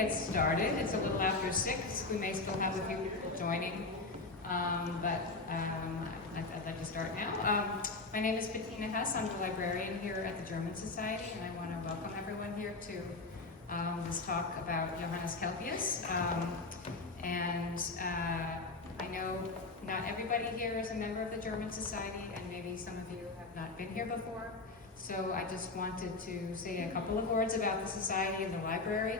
get started. It's a little after 6. We may still have a few people joining, but I'd like to start now. My name is Bettina Hess. I'm the librarian here at the German Society, and I want to welcome everyone here to this talk about Johannes Kelpius. I know not everybody here is a member of the German Society, and maybe some of you have not been here before. So I just wanted to say a couple of words about the Society and the library.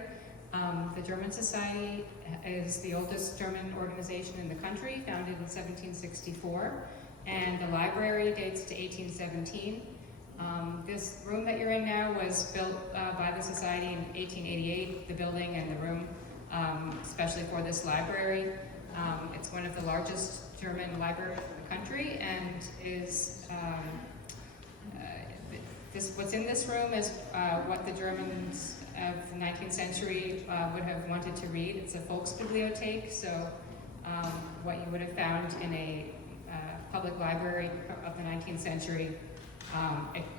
The German Society is the oldest German organization in the country, founded in 1764, and the library dates to 1817. This room that you're in now was built by the Society in 1888, the building and the room, especially for this library. It's one of the largest German libraries in the country, and is what's in this room is what the Germans of the 19th century would have wanted to read. It's a Volksbibliothek, so what you would have found in a public library of the 19th century,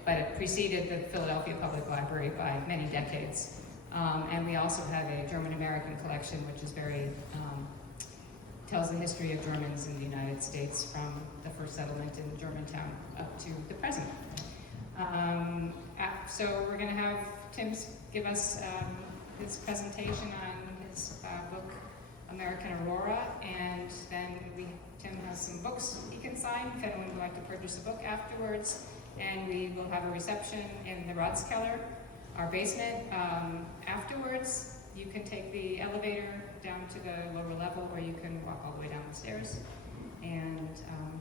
but it preceded the Philadelphia Public Library by many decades. And we also have a German-American collection, which is tells the history of Germans in the United States from the first settlement in Germantown up to the present. So we're going to have Tim give us his presentation on his book, American Aurora, and then Tim has some books he can sign if anyone would like to purchase a book afterwards, and we will have a reception in the Ratskeller, our basement. Afterwards, you can take the elevator down to the lower level, or you can walk all the way down the stairs, and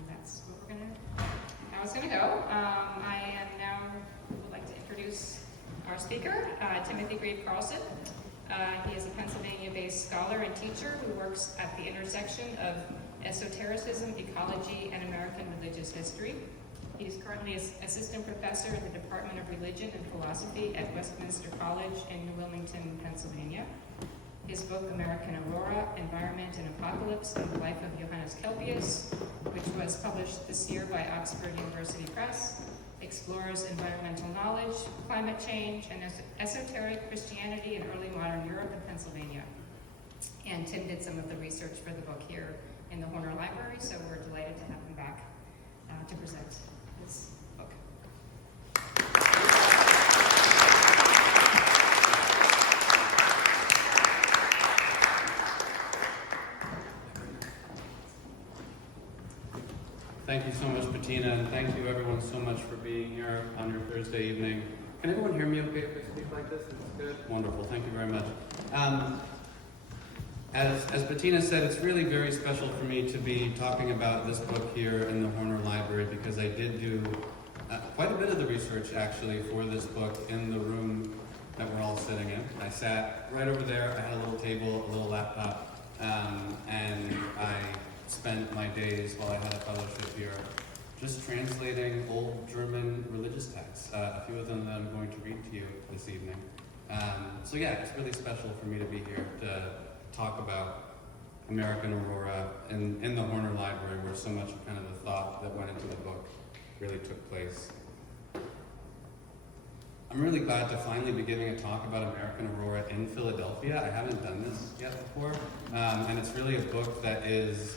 that's what we're going to how it's going to go. I am now would like to introduce our speaker, Timothy Grieve-Carlson. He is a Pennsylvania-based scholar and teacher who works at the intersection of esotericism, ecology, and American religious history. He is currently assistant professor in the Department of Religion and Philosophy at Westminster College in New Wilmington, Pennsylvania. His book, American Aurora, Environment and Apocalypse in the Life of Johannes Kelpius, which was published this year by Oxford University Press, explores environmental knowledge, climate change, and esoteric Christianity in early modern Europe and Pennsylvania. And Tim did some of the research for the book here in the Horner Library, so we're delighted to have him back to present his book. Thank you so much, Bettina, and thank you everyone so much for being here on your Thursday evening. Can everyone hear me okay if I speak like this? Is this good? Wonderful, thank you very much. As Bettina said, it's really very special for me to be talking about this book here in the Horner Library, because I did do quite a bit of the research actually for this book in the room that we're all sitting in. I sat right over there, I had a little table, a little laptop, and I spent my days while I had a fellowship here just translating old German religious texts, a few of them that I'm going to read to you this evening. So yeah, it's really special for me to be here to talk about American Aurora in the Horner Library, where so much of kind of the thought that went into the book really took place. I'm really glad to finally be giving a talk about American Aurora in Philadelphia. I haven't done this yet before, and it's really a book that is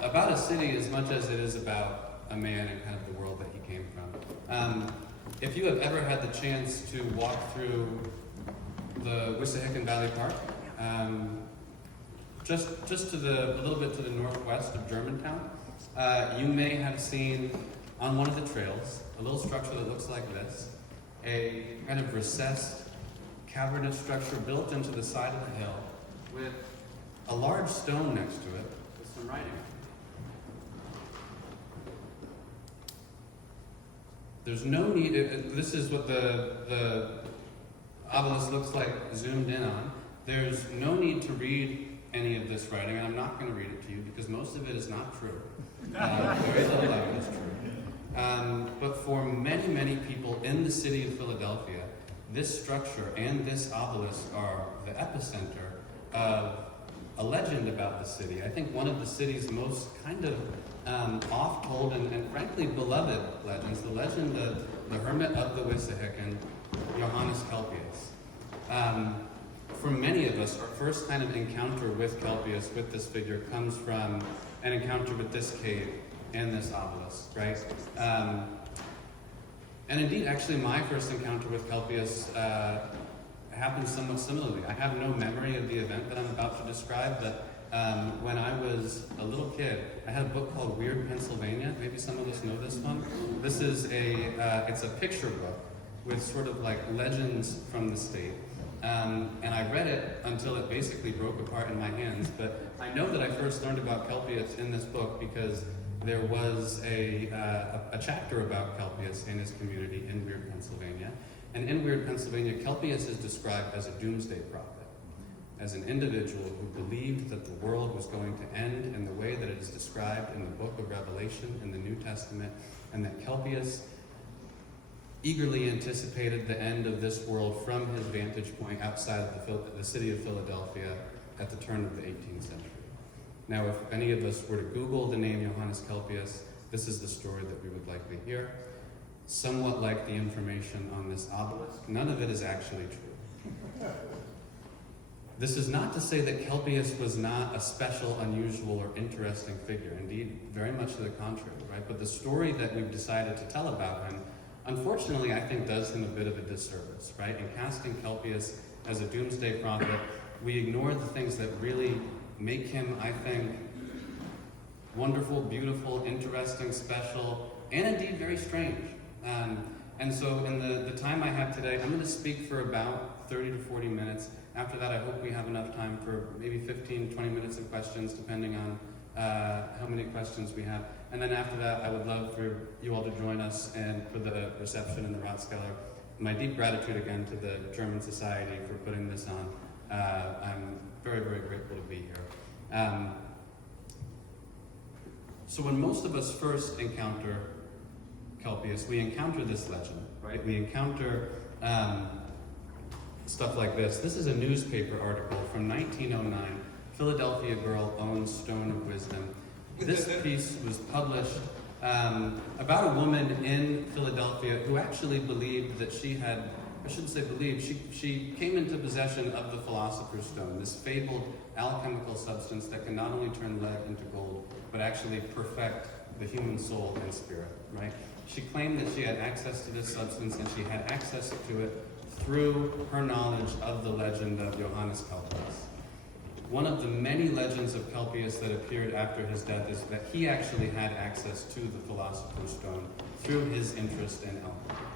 about a city as much as it is about a man and kind of the world that he came from. If you have ever had the chance to walk through the Wissahickon Valley Park, just to a little bit to the northwest of Germantown, you may have seen on one of the trails a little structure that looks like this, a kind of recessed, cavernous structure built into the side of the hill with a large stone next to it with some writing. There's no need, this is what the obelisk looks like zoomed in on. There's no need to read any of this writing, and I'm not going to read it to you because most of it is not true. Very little of it is true. But for many, many people in the city of Philadelphia, this structure and this obelisk are the epicenter of a legend about the city. I think one of the city's most kind of oft-told and frankly beloved legends, the legend of the hermit of the Wissahickon, Johannes Kelpius. For many of us, our first kind of encounter with Kelpius, with this figure, comes from an encounter with this cave and this obelisk, right? And indeed, actually, my first encounter with Kelpius happened somewhat similarly. I have no memory of the event that I'm about to describe, but when I was a little kid, I had a book called Weird Pennsylvania. Maybe some of us know this one. This is it's a picture book with sort of like legends from the state. And I read it until it basically broke apart in my hands. But I know that I first learned about Kelpius in this book because there was a chapter about Kelpius and his community in Weird, Pennsylvania. And in Weird, Pennsylvania, Kelpius is described as a doomsday prophet, as an individual who believed that the world was going to end in the way that it is described in the book of Revelation in the New Testament, and that Kelpius eagerly anticipated the end of this world from his vantage point outside of the city of Philadelphia at the turn of the 18th century. Now, if any of us were to Google the name Johannes Kelpius, this is the story that we would likely hear. Somewhat like the information on this obelisk, none of it is actually true. This is not to say that Kelpius was not a special, unusual, or interesting figure. Indeed, very much to the contrary, right? But the story that we've decided to tell about him, unfortunately, I think does him a bit of a disservice, right? In casting Kelpius as a doomsday prophet, we ignore the things that really make him, I think, wonderful, beautiful, interesting, special, and indeed very strange. And so in the time I have today, I'm going to speak for about 30 to 40 minutes. After that, I hope we have enough time for maybe 15, 20 minutes of questions, depending on how many questions we have. And then after that, I would love for you all to join us and for the reception in the Ratskeller. My deep gratitude again to the German Society for putting this on. I'm very, very grateful to be here. So when most of us first encounter Kelpius, we encounter this legend, right? We encounter stuff like this. This is a newspaper article from 1909. Philadelphia girl owns Stone of Wisdom. This piece was published about a woman in Philadelphia who actually believed that she had, I shouldn't say believed, she came into possession of the Philosopher's Stone, this fabled alchemical substance that can not only turn lead into gold, but actually perfect the human soul and spirit, right? She claimed that she had access to this substance, and she had access to it through her knowledge of the legend of Johannes Kelpius. One of the many legends of Kelpius that appeared after his death is that he actually had access to the Philosopher's Stone through his interest in alchemy.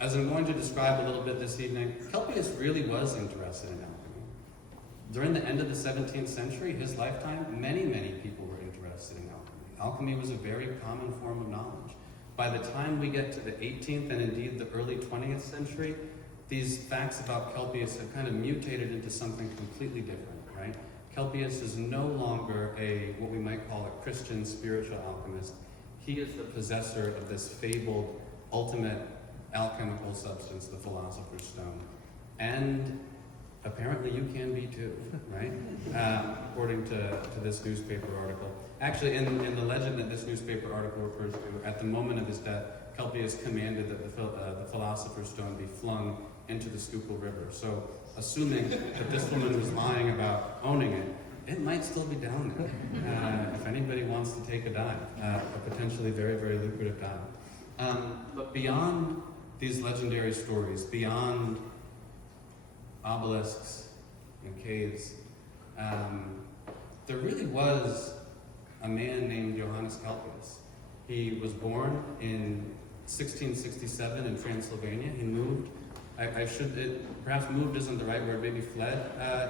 As I'm going to describe a little bit this evening, Kelpius really was interested in alchemy. During the end of the 17th century, his lifetime, many, many people were interested in alchemy. Alchemy was a very common form of knowledge. By the time we get to the 18th and indeed the early 20th century, these facts about Kelpius have kind of mutated into something completely different, right? Kelpius is no longer what we might call a Christian spiritual alchemist. He is the possessor of this fabled ultimate alchemical substance, the Philosopher's Stone. And apparently you can be too, right? According to this newspaper article. Actually, in the legend that this newspaper article refers to, at the moment of his death, Kelpius commanded that the Philosopher's Stone be flung into the Schuylkill River. So, assuming that this woman was lying about owning it, it might still be down there. If anybody wants to take a dive, a potentially very, very lucrative dive. But beyond these legendary stories, beyond obelisks and caves, there really was a man named Johannes Kelpius. He was born in 1667 in Transylvania. He moved, perhaps moved isn't the right word, maybe fled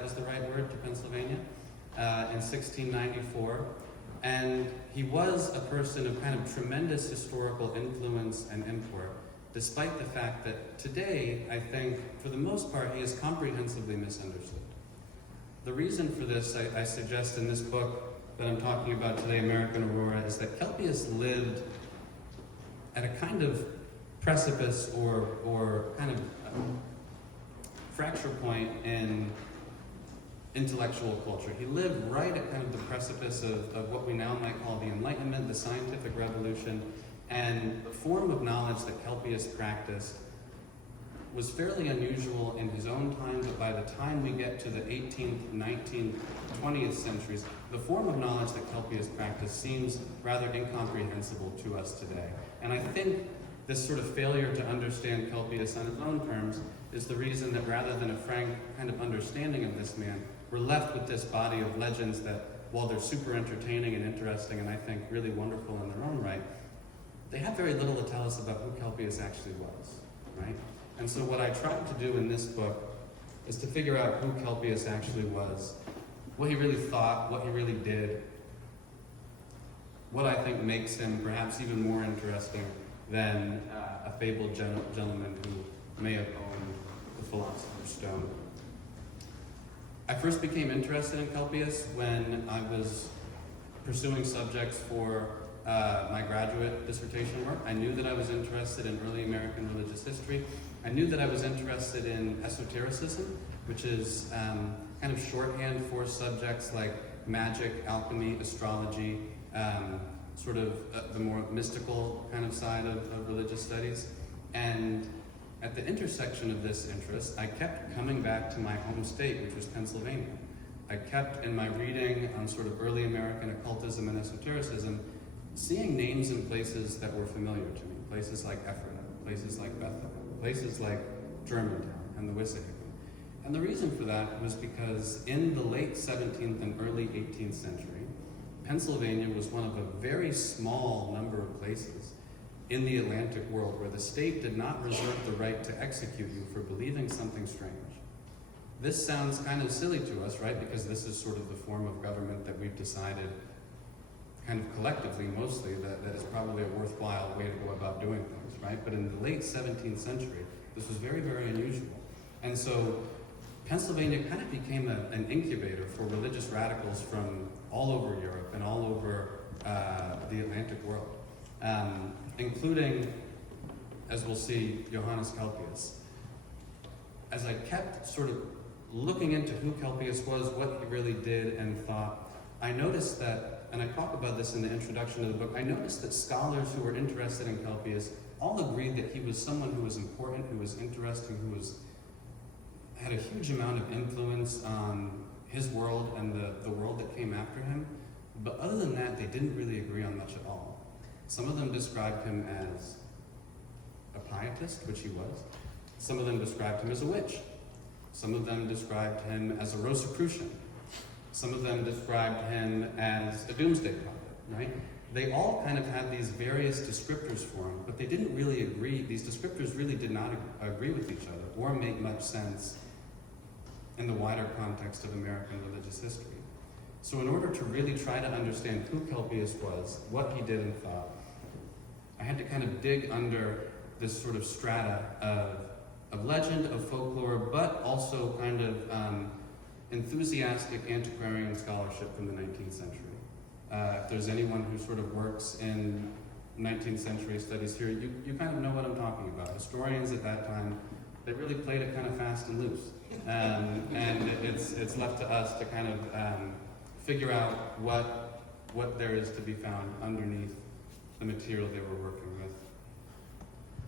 is the right word, to Pennsylvania in 1694. And he was a person of kind of tremendous historical influence and import, despite the fact that today, I think, for the most part, he is comprehensively misunderstood. The reason for this, I suggest in this book that I'm talking about today, American Aurora, is that Kelpius lived at a kind of precipice or kind of fracture point in intellectual culture. He lived right at kind of the precipice of what we now might call the Enlightenment, the scientific revolution, and the form of knowledge that Kelpius practiced was fairly unusual in his own time, but by the time we get to the 18th, 19th, 20th centuries, the form of knowledge that Kelpius practiced seems rather incomprehensible to us today. And I think this sort of failure to understand Kelpius on his own terms is the reason that rather than a frank kind of understanding of this man, we're left with this body of legends that, while they're super entertaining and interesting and I think really wonderful in their own right, they have very little to tell us about who Kelpius actually was, right? And so what I tried to do in this book is to figure out who Kelpius actually was, what he really thought, what he really did, what I think makes him perhaps even more interesting than a fabled gentleman who may have owned the Philosopher's Stone. I first became interested in Kelpius when I was pursuing subjects for my graduate dissertation work. I knew that I was interested in early American religious history. I knew that I was interested in esotericism, which is kind of shorthand for subjects like magic, alchemy, astrology, sort of the more mystical kind of side of religious studies. And at the intersection of this interest, I kept coming back to my home state, which was Pennsylvania. I kept, in my reading on sort of early American occultism and esotericism, seeing names in places that were familiar to me, places like Ephrata, places like Bethlehem, places like Germantown and the Wissahickon. And the reason for that was because in the late 17th and early 18th century, Pennsylvania was one of a very small number of places in the Atlantic world where the state did not reserve the right to execute you for believing something strange. This sounds kind of silly to us, right? Because this is sort of the form of government that we've decided kind of collectively, mostly, that is probably a worthwhile way to go about doing things, right? But in the late 17th century, this was very, very unusual. And so Pennsylvania kind of became an incubator for religious radicals from all over Europe and all over the Atlantic world, including, as we'll see, Johannes Kelpius. As I kept sort of looking into who Kelpius was, what he really did and thought, I noticed that, and I talk about this in the introduction of the book, I noticed that scholars who were interested in Kelpius all agreed that he was someone who was important, who was interesting, who had a huge amount of influence on his world and the world that came after him. But other than that, they didn't really agree on much at all. Some of them described him as a pietist, which he was. Some of them described him as a witch. Some of them described him as a Rosicrucian. Some of them described him as a doomsday prophet, right? They all kind of had these various descriptors for him, but they didn't really agree. These descriptors really did not agree with each other or make much sense in the wider context of American religious history. So in order to really try to understand who Kelpius was, what he did and thought, I had to kind of dig under this sort of strata of legend, of folklore, but also kind of enthusiastic antiquarian scholarship from the 19th century. If there's anyone who sort of works in 19th century studies here, you kind of know what I'm talking about. Historians at that time, they really played it kind of fast and loose. And it's left to us to kind of figure out what there is to be found underneath the material they were working with.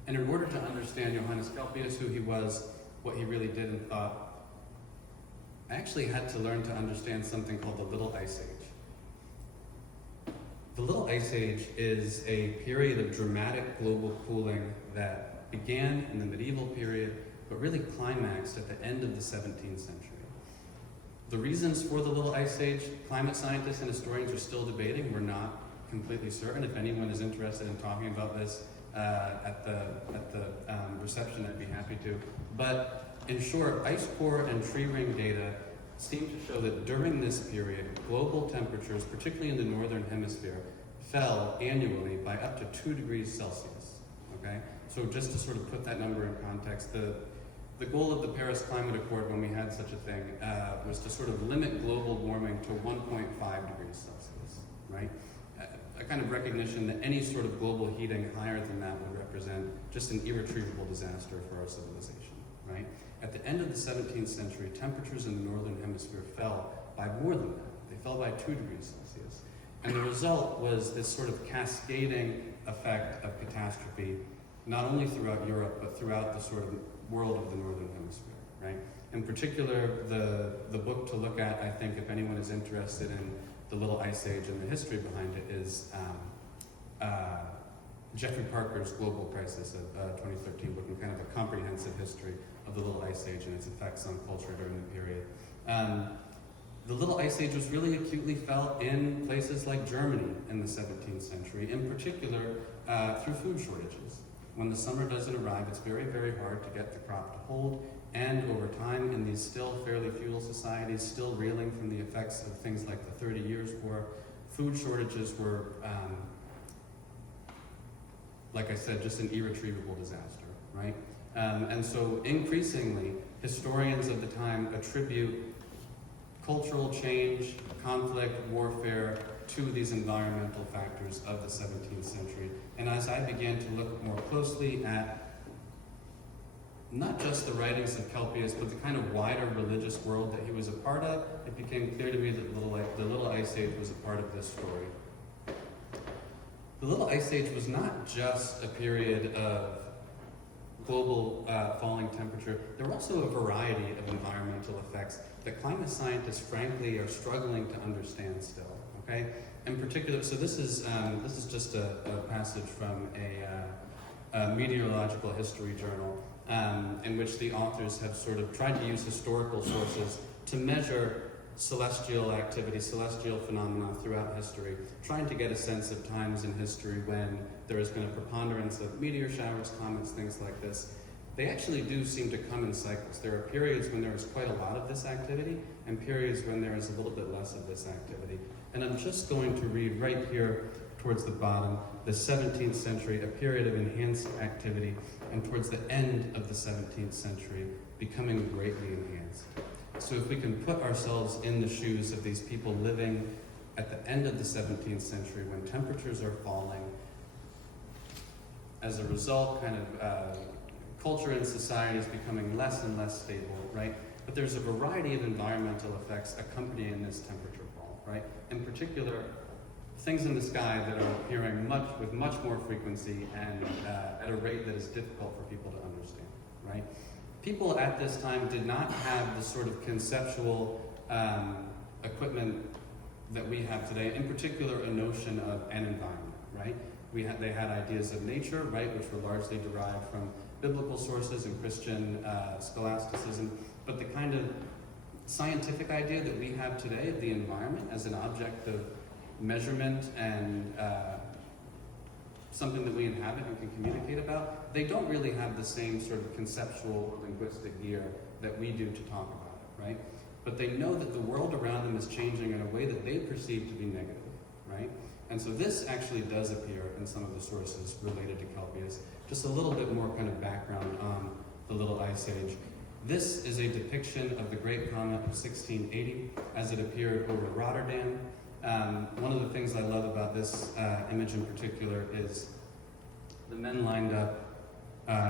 And in order to understand Johannes Kelpius, who he was, what he really did and thought, I actually had to learn to understand something called the Little Ice Age. The Little Ice Age is a period of dramatic global cooling that began in the medieval period, but really climaxed at the end of the 17th century. The reasons for the Little Ice Age, climate scientists and historians are still debating. We're not completely certain. If anyone is interested in talking about this at the reception, I'd be happy to. But in short, ice core and tree ring data seem to show that during this period, global temperatures, particularly in the northern hemisphere, fell annually by up to 2 degrees Celsius, okay? So just to sort of put that number in context, the goal of the Paris Climate Accord when we had such a thing was to sort of limit global warming to 1.5 degrees Celsius, right? A kind of recognition that any sort of global heating higher than that would represent just an irretrievable disaster for our civilization, right? At the end of the 17th century, temperatures in the northern hemisphere fell by more than that. They fell by 2 degrees Celsius. And the result was this sort of cascading effect of catastrophe, not only throughout Europe, but throughout the sort of world of the Northern Hemisphere, right? In particular, the book to look at, I think, if anyone is interested in the Little Ice Age and the history behind it, is Jeffrey Parker's Global Crisis, a 2013 book, and kind of a comprehensive history of the Little Ice Age and its effects on culture during the period. The Little Ice Age was really acutely felt in places like Germany in the 17th century, in particular through food shortages. When the summer doesn't arrive, it's very, very hard to get the crop to hold, and over time, in these still fairly feudal societies, still reeling from the effects of things like the 30 Years' War, food shortages were, like I said, just an irretrievable disaster, right? And so increasingly, historians of the time attribute cultural change, conflict, warfare to these environmental factors of the 17th century. And as I began to look more closely at not just the writings of Kelpius, but the kind of wider religious world that he was a part of, it became clear to me that the Little Ice Age was a part of this story. The Little Ice Age was not just a period of global falling temperature. There were also a variety of environmental effects that climate scientists, frankly, are struggling to understand still, okay? In particular, so this is just a passage from a meteorological history journal in which the authors have sort of tried to use historical sources to measure celestial activity, celestial phenomena throughout history, trying to get a sense of times in history when there has been a preponderance of meteor showers, comets, things like this. They actually do seem to come in cycles. There are periods when there is quite a lot of this activity, and periods when there is a little bit less of this activity. And I'm just going to read right here towards the bottom, the 17th century, a period of enhanced activity, and towards the end of the 17th century, becoming greatly enhanced. So if we can put ourselves in the shoes of these people living at the end of the 17th century when temperatures are falling, as a result, kind of culture and society is becoming less and less stable, right? But there's a variety of environmental effects accompanying this temperature fall, right? In particular, things in the sky that are appearing with much more frequency and at a rate that is difficult for people to understand, right? People at this time did not have the sort of conceptual equipment that we have today, in particular a notion of an environment, right? They had ideas of nature, right, which were largely derived from biblical sources and Christian scholasticism, but the kind of scientific idea that we have today of the environment as an object of measurement and something that we inhabit and can communicate about, they don't really have the same sort of conceptual or linguistic gear that we do to talk about it, right? But they know that the world around them is changing in a way that they perceive to be negative, right? And so this actually does appear in some of the sources related to Kelpius. Just a little bit more kind of background on the Little Ice Age. This is a depiction of the Great Comet of 1680 as it appeared over Rotterdam. One of the things I love about this image in particular is the men lined up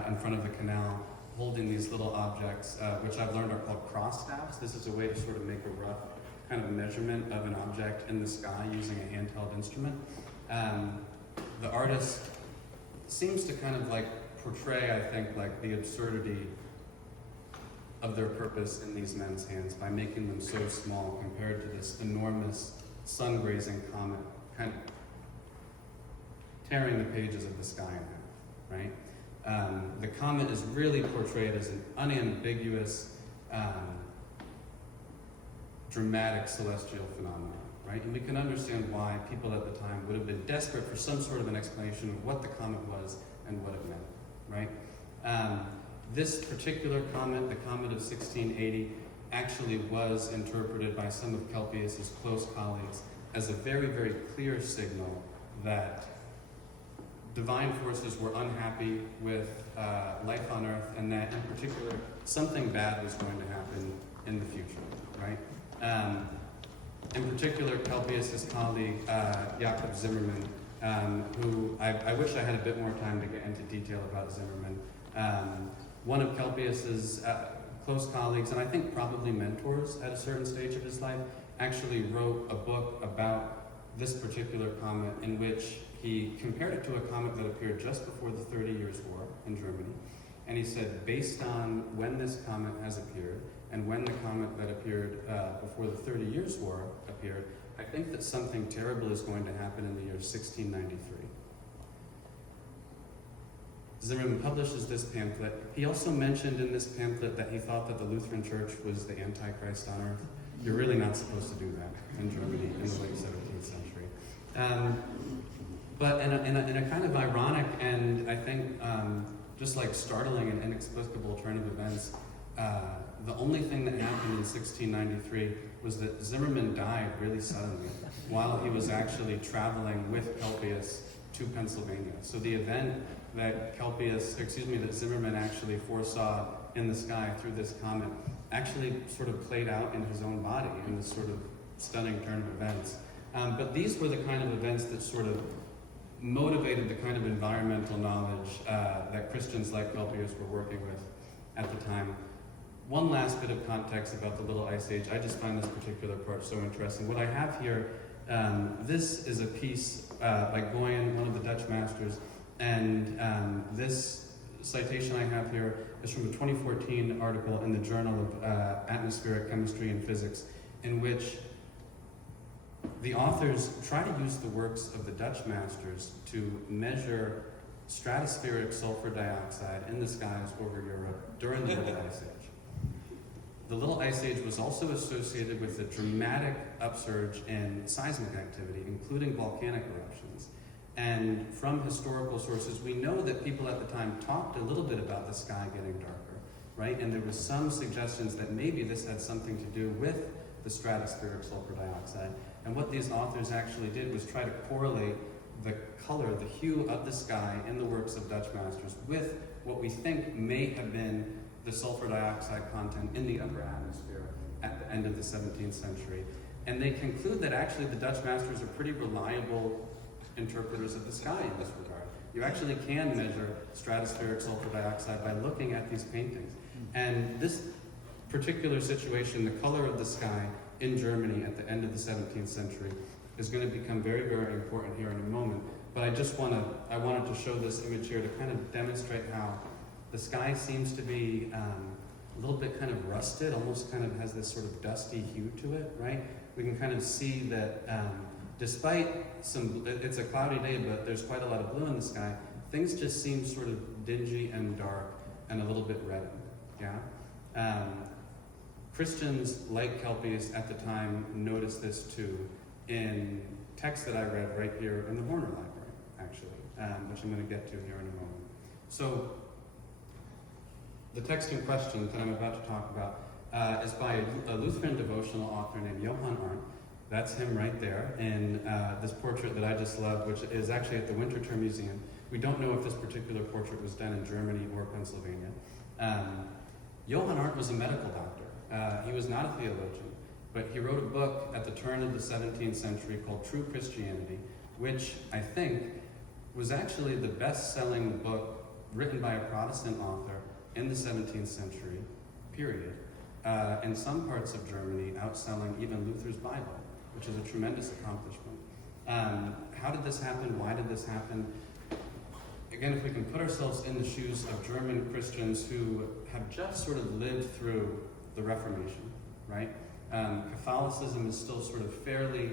in front of the canal holding these little objects, which I've learned are called cross staffs. This is a way to sort of make a rough kind of measurement of an object in the sky using a handheld instrument. The artist seems to kind of like portray, I think, like the absurdity of their purpose in these men's hands by making them so small compared to this enormous sun-grazing comet kind of tearing the pages of the sky in half, right? The comet is really portrayed as an unambiguous, dramatic celestial phenomenon, right? And we can understand why people at the time would have been desperate for some sort of an explanation of what the comet was and what it meant, right? This particular comet, the comet of 1680, actually was interpreted by some of Kelpius's close colleagues as a very, very clear signal that divine forces were unhappy with life on Earth, and that in particular something bad was going to happen in the future, right? In particular, Kelpius's colleague, Jakob Zimmermann, who I wish I had a bit more time to get into detail about Zimmermann. One of Kelpius's close colleagues, and I think probably mentors at a certain stage of his life, actually wrote a book about this particular comet in which he compared it to a comet that appeared just before the 30 Years' War in Germany. And he said, based on when this comet has appeared, and when the comet that appeared before the 30 Years' War appeared, I think that something terrible is going to happen in the year 1693. Zimmerman publishes this pamphlet. He also mentioned in this pamphlet that he thought that the Lutheran Church was the Antichrist on earth. You're really not supposed to do that in Germany in the late 17th century. But in a kind of ironic and I think just like startling and inexplicable turn of events, the only thing that happened in 1693 was that Zimmerman died really suddenly while he was actually traveling with Kelpius to Pennsylvania. So the event that that Zimmerman actually foresaw in the sky through this comet actually sort of played out in his own body in this sort of stunning turn of events. But these were the kind of events that sort of motivated the kind of environmental knowledge that Christians like Kelpius were working with at the time. One last bit of context about the Little Ice Age. I just find this particular part so interesting. What I have here, this is a piece by Goyen, one of the Dutch masters, and this citation I have here is from a 2014 article in the Journal of Atmospheric Chemistry and Physics, in which the authors try to use the works of the Dutch masters to measure stratospheric sulfur dioxide in the skies over Europe during the Little Ice Age. The Little Ice Age was also associated with a dramatic upsurge in seismic activity, including volcanic eruptions. And from historical sources, we know that people at the time talked a little bit about the sky getting darker, right? And there was some suggestions that maybe this had something to do with the stratospheric sulfur dioxide. And what these authors actually did was try to correlate the color, the hue of the sky in the works of Dutch masters with what we think may have been the sulfur dioxide content in the upper atmosphere at the end of the 17th century. And they conclude that actually the Dutch masters are pretty reliable interpreters of the sky in this regard. You actually can measure stratospheric sulfur dioxide by looking at these paintings. And this particular situation, the color of the sky in Germany at the end of the 17th century, is going to become very, very important here in a moment. But I wanted to show this image here to kind of demonstrate how the sky seems to be a little bit kind of rusted, almost kind of has this sort of dusty hue to it, right? We can kind of see that despite it's a cloudy day, but there's quite a lot of blue in the sky, things just seem sort of dingy and dark and a little bit reddened, yeah? Christians like Kelpius at the time noticed this too in texts that I read right here in the Horner Library, actually, which I'm going to get to here in a moment. So the text in question that I'm about to talk about is by a Lutheran devotional author named Johann Arndt. That's him right there in this portrait that I just love, which is actually at the Winterthur Museum. We don't know if this particular portrait was done in Germany or Pennsylvania. Johann Arndt was a medical doctor. He was not a theologian, but he wrote a book at the turn of the 17th century called True Christianity, which I think was actually the best-selling book written by a Protestant author in the 17th century, period. In some parts of Germany, outselling even Luther's Bible, which is a tremendous accomplishment. How did this happen? Why did this happen? Again, if we can put ourselves in the shoes of German Christians who have just sort of lived through the Reformation, right? Catholicism is still sort of fairly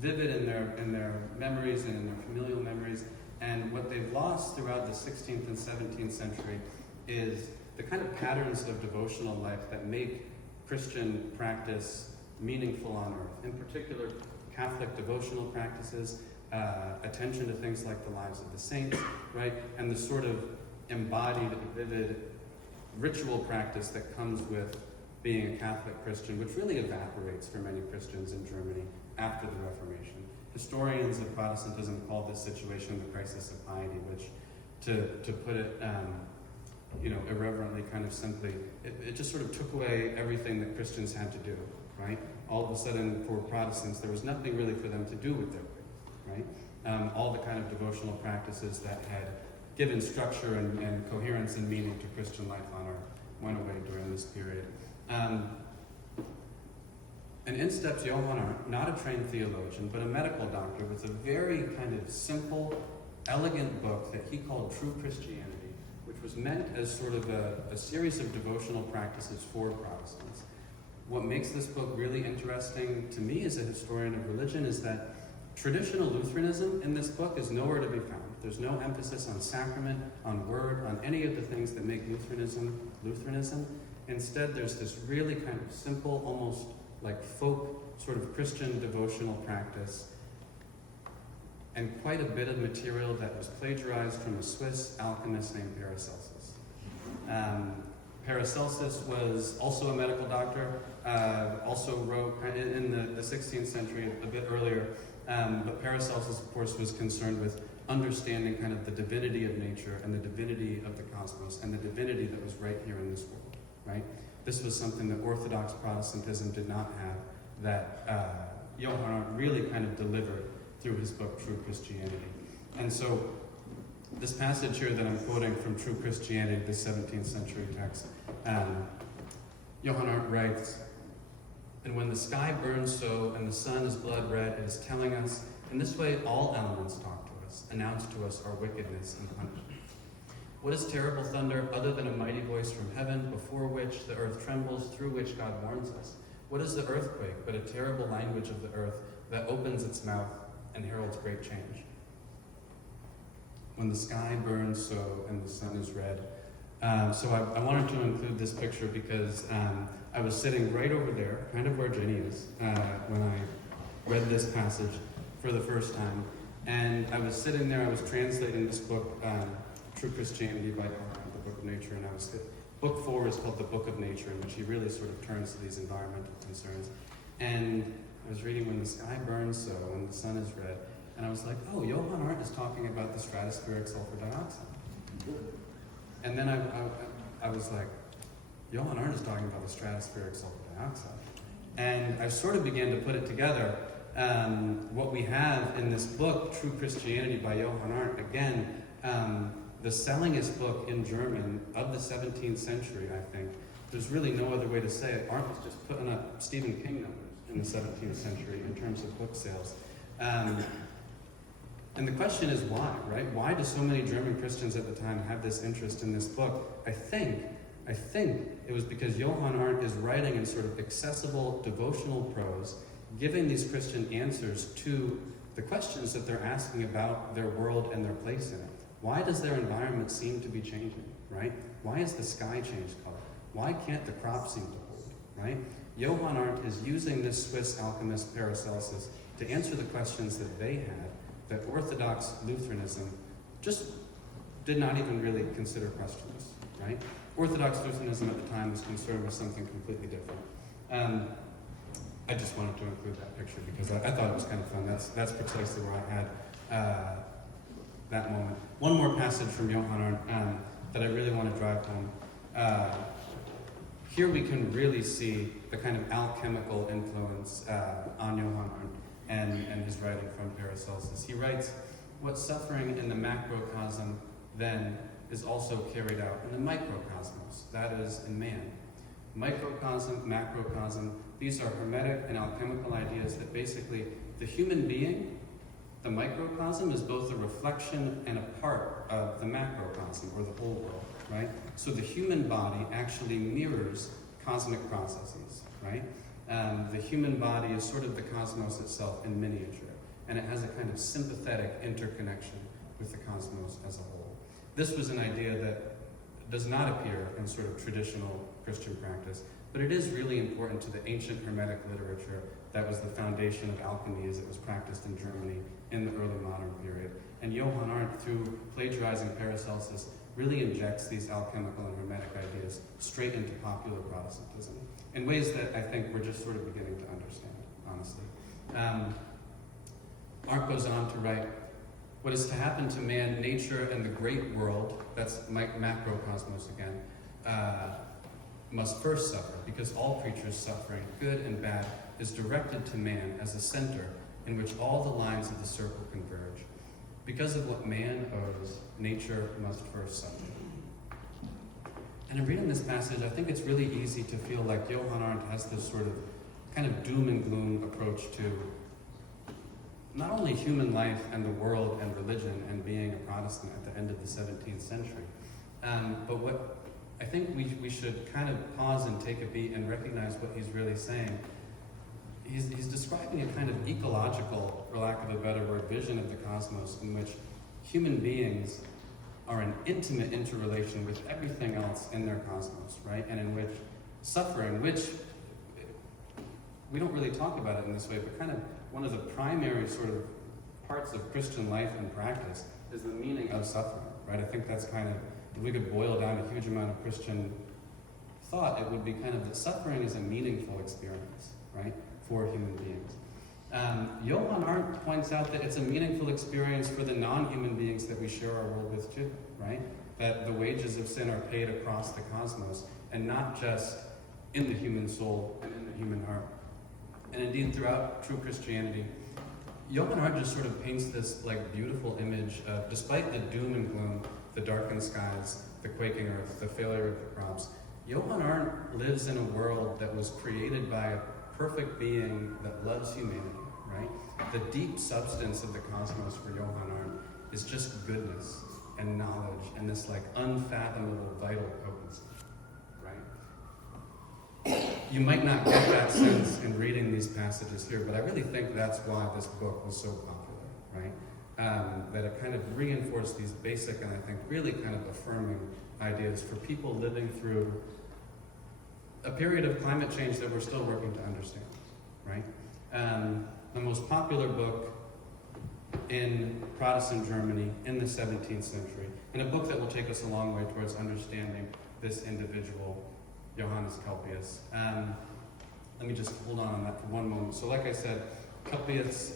vivid in their memories and in their familial memories, and what they've lost throughout the 16th and 17th century is the kind of patterns of devotional life that make Christian practice meaningful on earth. In particular, Catholic devotional practices, attention to things like the lives of the saints, right? And the sort of embodied, vivid ritual practice that comes with being a Catholic Christian, which really evaporates for many Christians in Germany after the Reformation. Historians of Protestantism call this situation the crisis of piety, which, to put it irreverently, kind of simply, it just sort of took away everything that Christians had to do, right? All of a sudden, for Protestants, there was nothing really for them to do with their faith, right? All the kind of devotional practices that had given structure and coherence and meaning to Christian life on earth went away during this period. And in steps Johann Arndt, not a trained theologian, but a medical doctor with a very kind of simple, elegant book that he called True Christianity, which was meant as sort of a series of devotional practices for Protestants. What makes this book really interesting to me as a historian of religion is that traditional Lutheranism in this book is nowhere to be found. There's no emphasis on sacrament, on word, on any of the things that make Lutheranism. Instead, there's this really kind of simple, almost like folk sort of Christian devotional practice, and quite a bit of material that was plagiarized from a Swiss alchemist named Paracelsus. Paracelsus was also a medical doctor, also wrote in the 16th century, a bit earlier, but Paracelsus, of course, was concerned with understanding kind of the divinity of nature and the divinity of the cosmos and the divinity that was right here in this world, right? This was something that Orthodox Protestantism did not have, that Johann Arndt really kind of delivered through his book, True Christianity. And so this passage here that I'm quoting from True Christianity, the 17th century text, Johann Arndt writes, "And when the sky burns so and the sun is blood red, it is telling us, in this way all elements talk to us, announce to us our wickedness and punishment. What is terrible thunder other than a mighty voice from heaven, before which the earth trembles, through which God warns us? What is the earthquake but a terrible language of the earth that opens its mouth and heralds great change? When the sky burns so and the sun is red." So I wanted to include this picture because I was sitting right over there, kind of where Jenny is, when I read this passage for the first time. And I was sitting there, I was translating this book, True Christianity by the Book of Nature, and book 4 is called the Book of Nature, in which he really sort of turns to these environmental concerns. And I was reading when the sky burns so and the sun is red, and I was like, oh, Johann Arndt is talking about the stratospheric sulfur dioxide. And then I was like, Johann Arndt is talking about the stratospheric sulfur dioxide. And I sort of began to put it together. What we have in this book, True Christianity by Johann Arndt, again, the sellingest book in German of the 17th century, I think. There's really no other way to say it. Arndt was just putting up Stephen King numbers in the 17th century in terms of book sales. And the question is why, right? Why do so many German Christians at the time have this interest in this book? I think it was because Johann Arndt is writing in sort of accessible devotional prose, giving these Christian answers to the questions that they're asking about their world and their place in it. Why does their environment seem to be changing, right? Why has the sky changed color? Why can't the crop seem to hold, right? Johann Arndt is using this Swiss alchemist Paracelsus to answer the questions that they had, that Orthodox Lutheranism just did not even really consider questions, right? Orthodox Lutheranism at the time was concerned with something completely different. I just wanted to include that picture because I thought it was kind of fun. That's precisely where I had that moment. One more passage from Johann Arndt that I really want to drive home. Here we can really see the kind of alchemical influence on Johann Arndt and his writing from Paracelsus. He writes, "What suffering in the macrocosm then is also carried out in the microcosmos, that is, in man. Microcosm, macrocosm, these are hermetic and alchemical ideas that basically the human being, the microcosm, is both a reflection and a part of the macrocosm, or the whole world, right? So the human body actually mirrors cosmic processes, right? The human body is sort of the cosmos itself in miniature, and it has a kind of sympathetic interconnection with the cosmos as a whole. This was an idea that does not appear in sort of traditional Christian practice, but it is really important to the ancient Hermetic literature that was the foundation of alchemy as it was practiced in Germany in the early modern period. And Johann Arndt, through plagiarizing Paracelsus, really injects these alchemical and Hermetic ideas straight into popular Protestantism in ways that I think we're just sort of beginning to understand, honestly. Arndt goes on to write, "What is to happen to man, nature, and the great world," that's macrocosmos again, "must first suffer, because all creatures' suffering, good and bad, is directed to man as a center in which all the lines of the circle converge. Because of what man owes, nature must first suffer." And in reading this passage, I think it's really easy to feel like Johann Arndt has this sort of kind of doom and gloom approach to not only human life and the world and religion and being a Protestant at the end of the 17th century, But what I think we should kind of pause and take a beat and recognize what he's really saying. He's describing a kind of ecological, for lack of a better word, vision of the cosmos in which human beings are in intimate interrelation with everything else in their cosmos, right? And in which suffering, which we don't really talk about it in this way, but kind of one of the primary sort of parts of Christian life and practice is the meaning of suffering, right? I think that's kind of, if we could boil down a huge amount of Christian thought, it would be kind of that suffering is a meaningful experience, right, for human beings. Johann Arndt points out that it's a meaningful experience for the non-human beings that we share our world with too, right? That the wages of sin are paid across the cosmos, and not just in the human soul and in the human heart. And indeed, throughout true Christianity, Johann Arndt just sort of paints this like beautiful image of, despite the doom and gloom, the darkened skies, the quaking earth, the failure of the crops, Johann Arndt lives in a world that was created by a perfect being that loves humanity, right? The deep substance of the cosmos for Johann Arndt is just goodness and knowledge and this like unfathomable vital potency, right? You might not get that sense in reading these passages here, but I really think that's why this book was so popular, right? That it kind of reinforced these basic and I think really kind of affirming ideas for people living through a period of climate change that we're still working to understand, right? The most popular book in Protestant Germany in the 17th century, and a book that will take us a long way towards understanding this individual, Johannes Kelpius. Let me just hold on that for one moment. So like I said, Kelpius,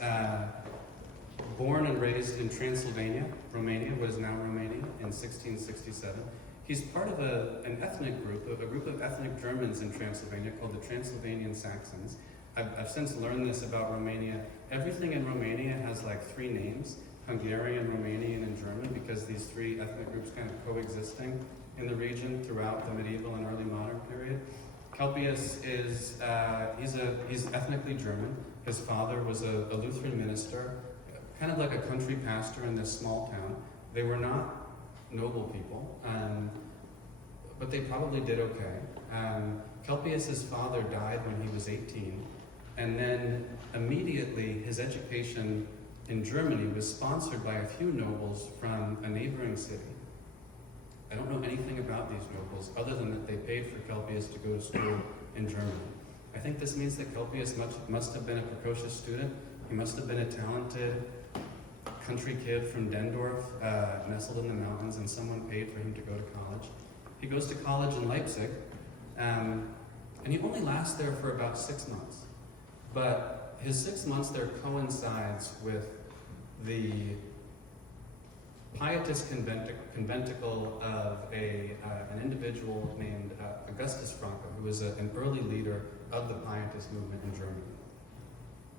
born and raised in Transylvania, Romania, what is now Romania, in 1667. He's part of an ethnic group, a group of ethnic Germans in Transylvania called the Transylvanian Saxons. I've since learned this about Romania. Everything in Romania has like three names, Hungarian, Romanian, and German, because these three ethnic groups kind of coexisting in the region throughout the medieval and early modern period. Kelpius is, he's ethnically German. His father was a Lutheran minister, kind of like a country pastor in this small town. They were not noble people, but they probably did okay. Kelpius's father died when he was 18, and then immediately his education in Germany was sponsored by a few nobles from a neighboring city. I don't know anything about these nobles other than that they paid for Kelpius to go to school in Germany. I think this means that Kelpius must have been a precocious student. He must have been a talented country kid from Dendorf, nestled in the mountains, and someone paid for him to go to college. He goes to college in Leipzig, and he only lasts there for about 6 months. But his 6 months there coincides with the pietist conventicle of an individual named Augustus Franco, who was an early leader of the pietist movement in Germany.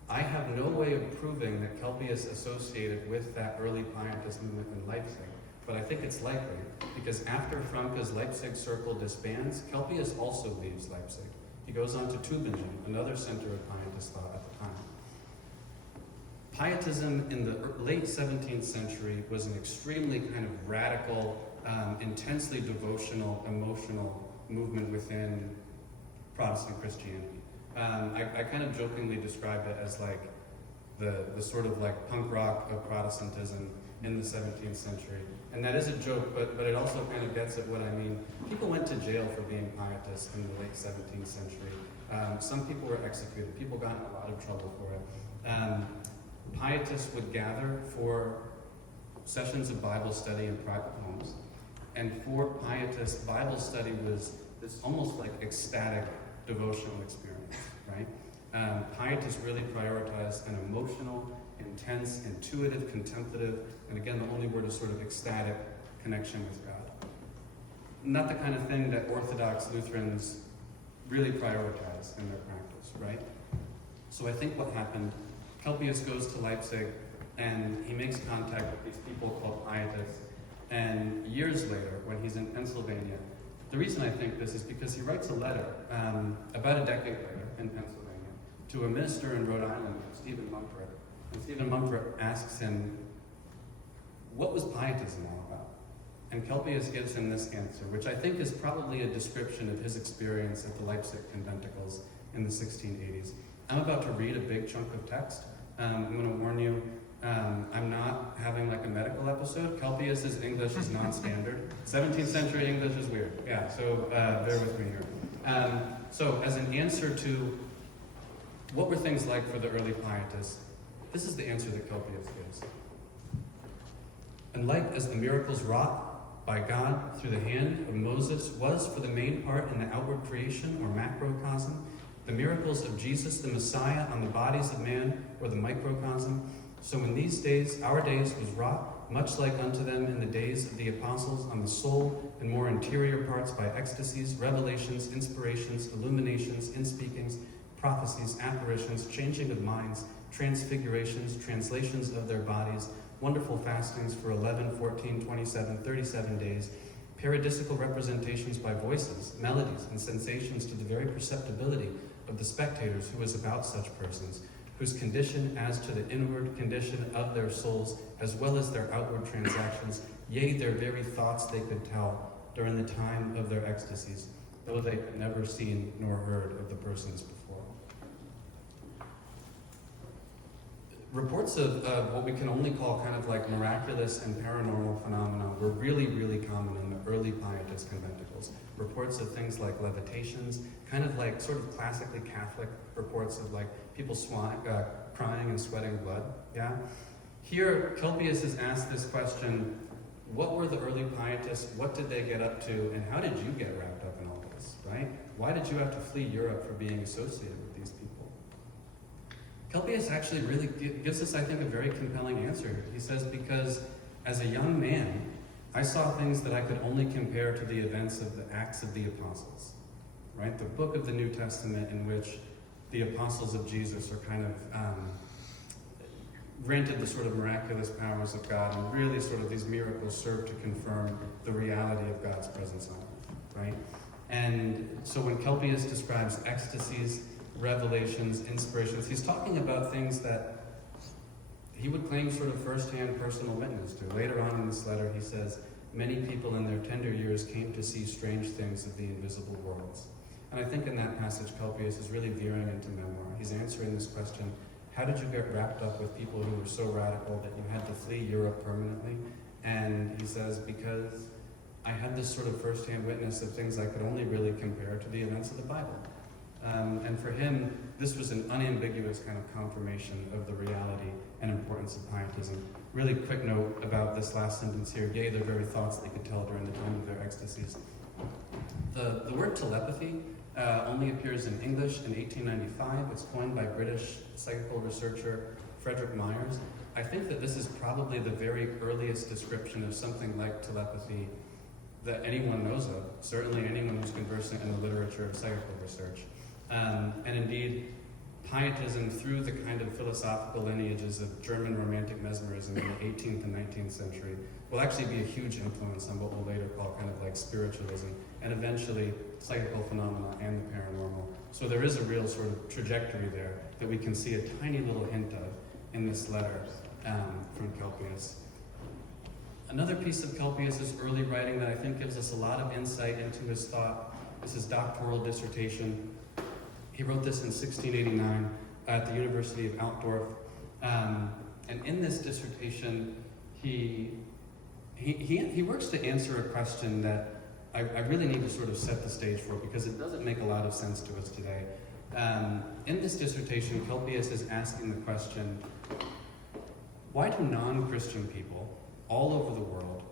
I have no way of proving that Kelpius associated with that early pietist movement in Leipzig, but I think it's likely, because after Franco's Leipzig circle disbands, Kelpius also leaves Leipzig. He goes on to Tübingen, another center of pietist thought at the time. Pietism in the late 17th century was an extremely kind of radical, intensely devotional, emotional movement within Protestant Christianity. I kind of jokingly describe it as like the sort of like punk rock of Protestantism in the 17th century. And that is a joke, but it also kind of gets at what I mean. People went to jail for being pietists in the late 17th century. Some people were executed. People got in a lot of trouble for it. Pietists would gather for sessions of Bible study in private homes. And for pietists, Bible study was this almost like ecstatic devotional experience, right? Pietists really prioritized an emotional, intense, intuitive, contemplative, and again, the only word is sort of ecstatic connection with God. Not the kind of thing that Orthodox Lutherans really prioritize in their practice, right? So I think what happened, Kelpius goes to Leipzig and he makes contact with these people called pietists, and years later, when he's in Pennsylvania, the reason I think this is because he writes a letter about a decade later in Pennsylvania to a minister in Rhode Island, Stephen Mumford. And Stephen Mumford asks him, what was pietism all about? And Kelpius gives him this answer, which I think is probably a description of his experience at the Leipzig conventicles in the 1680s. I'm about to read a big chunk of text. I'm going to warn you, I'm not having like a medical episode. Kelpius's English is non-standard. 17th century English is weird. Yeah, so bear with me here. So as an answer to what were things like for the early pietists, this is the answer that Kelpius gives. And like as the miracles wrought by God through the hand of Moses was for the main part in the outward creation or macrocosm, the miracles of Jesus the Messiah on the bodies of man or the microcosm, so in these days, our days was wrought, much like unto them in the days of the apostles, on the soul and more interior parts by ecstasies, revelations, inspirations, illuminations, inspeakings, prophecies, apparitions, changing of minds, transfigurations, translations of their bodies, wonderful fastings for 11, 14, 27, 37 days, paradisical representations by voices, melodies, and sensations to the very perceptibility of the spectators who was about such persons, whose condition as to the inward condition of their souls, as well as their outward transactions, yea, their very thoughts they could tell during the time of their ecstasies, though they had never seen nor heard of the persons before. Reports of what we can only call kind of like miraculous and paranormal phenomena were really, really common in the early pietist conventicles. Reports of things like levitations, kind of like sort of classically Catholic reports of like people crying and sweating blood, yeah? Here, Kelpius is asked this question, what were the early pietists, what did they get up to, and how did you get wrapped up in all this, right? Why did you have to flee Europe for being associated with these people? Kelpius actually really gives us, I think, a very compelling answer here. He says, because as a young man, I saw things that I could only compare to the events of the Acts of the Apostles, right? The book of the New Testament in which the apostles of Jesus are kind of granted the sort of miraculous powers of God, and really sort of these miracles serve to confirm the reality of God's presence on earth, right? And so when Kelpius describes ecstasies, revelations, inspirations, he's talking about things that he would claim sort of first-hand personal witness to. Later on in this letter, he says, many people in their tender years came to see strange things of the invisible worlds. And I think in that passage, Kelpius is really veering into memoir. He's answering this question, how did you get wrapped up with people who were so radical that you had to flee Europe permanently? And he says, because I had this sort of first-hand witness of things I could only really compare to the events of the Bible. And for him, this was an unambiguous kind of confirmation of the reality and importance of pietism. Really quick note about this last sentence here. Yea, their very thoughts they could tell during the time of their ecstasies. The word telepathy only appears in English in 1895. It's coined by British psychical researcher Frederick Myers. I think that this is probably the very earliest description of something like telepathy that anyone knows of, certainly anyone who's conversant in the literature of psychical research. And indeed, pietism through the kind of philosophical lineages of German Romantic mesmerism in the 18th and 19th century will actually be a huge influence on what we'll later call kind of like spiritualism, and eventually psychical phenomena and the paranormal. So there is a real sort of trajectory there that we can see a tiny little hint of in this letter from Kelpius. Another piece of Kelpius' early writing that I think gives us a lot of insight into his thought is his doctoral dissertation. He wrote this in 1689 at the University of Altdorf. And in this dissertation, he works to answer a question that I really need to sort of set the stage for, because it doesn't make a lot of sense to us today. In this dissertation, Kelpius is asking the question, why do non-Christian people all over the world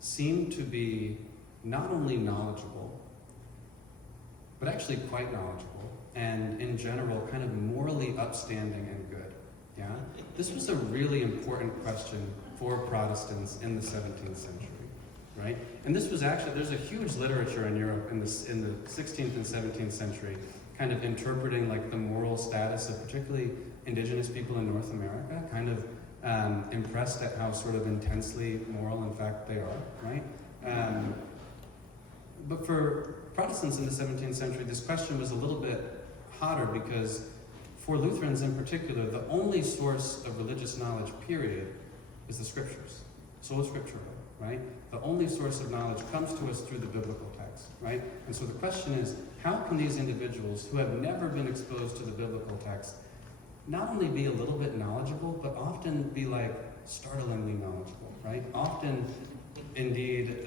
seem to be not only knowledgeable, but actually quite knowledgeable, and in general, kind of morally upstanding and good, yeah? This was a really important question for Protestants in the 17th century, right? And this was actually, there's a huge literature in Europe in the 16th and 17th century, kind of interpreting like the moral status of particularly indigenous people in North America, kind of impressed at how sort of intensely moral, in fact, they are, right? But for Protestants in the 17th century, this question was a little bit hotter, because for Lutherans in particular, the only source of religious knowledge, period, is the scriptures. Sola Scriptura, right? The only source of knowledge comes to us through the biblical text, right? And so the question is, how can these individuals who have never been exposed to the biblical text not only be a little bit knowledgeable, but often be like startlingly knowledgeable, right? Often, indeed,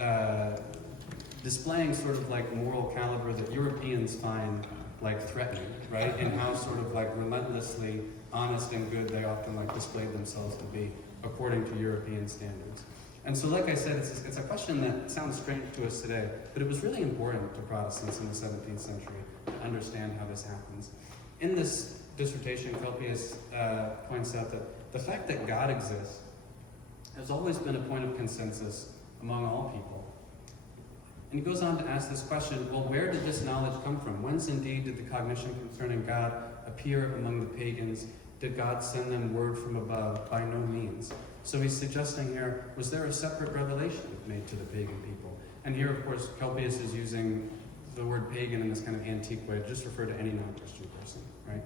displaying sort of like moral caliber that Europeans find like threatening, right? And how sort of like relentlessly honest and good they often like displayed themselves to be according to European standards. And so, like I said, it's a question that sounds strange to us today, but it was really important to Protestants in the 17th century to understand how this happens. In this dissertation, Kelpius points out that the fact that God exists has always been a point of consensus among all people. And he goes on to ask this question, well, where did this knowledge come from? Whence indeed did the cognition concerning God appear among the pagans? Did God send them word from above? By no means. So he's suggesting here, was there a separate revelation made to the pagan people? And here, of course, Kelpius is using the word pagan in this kind of antique way to just refer to any non-Christian person, right?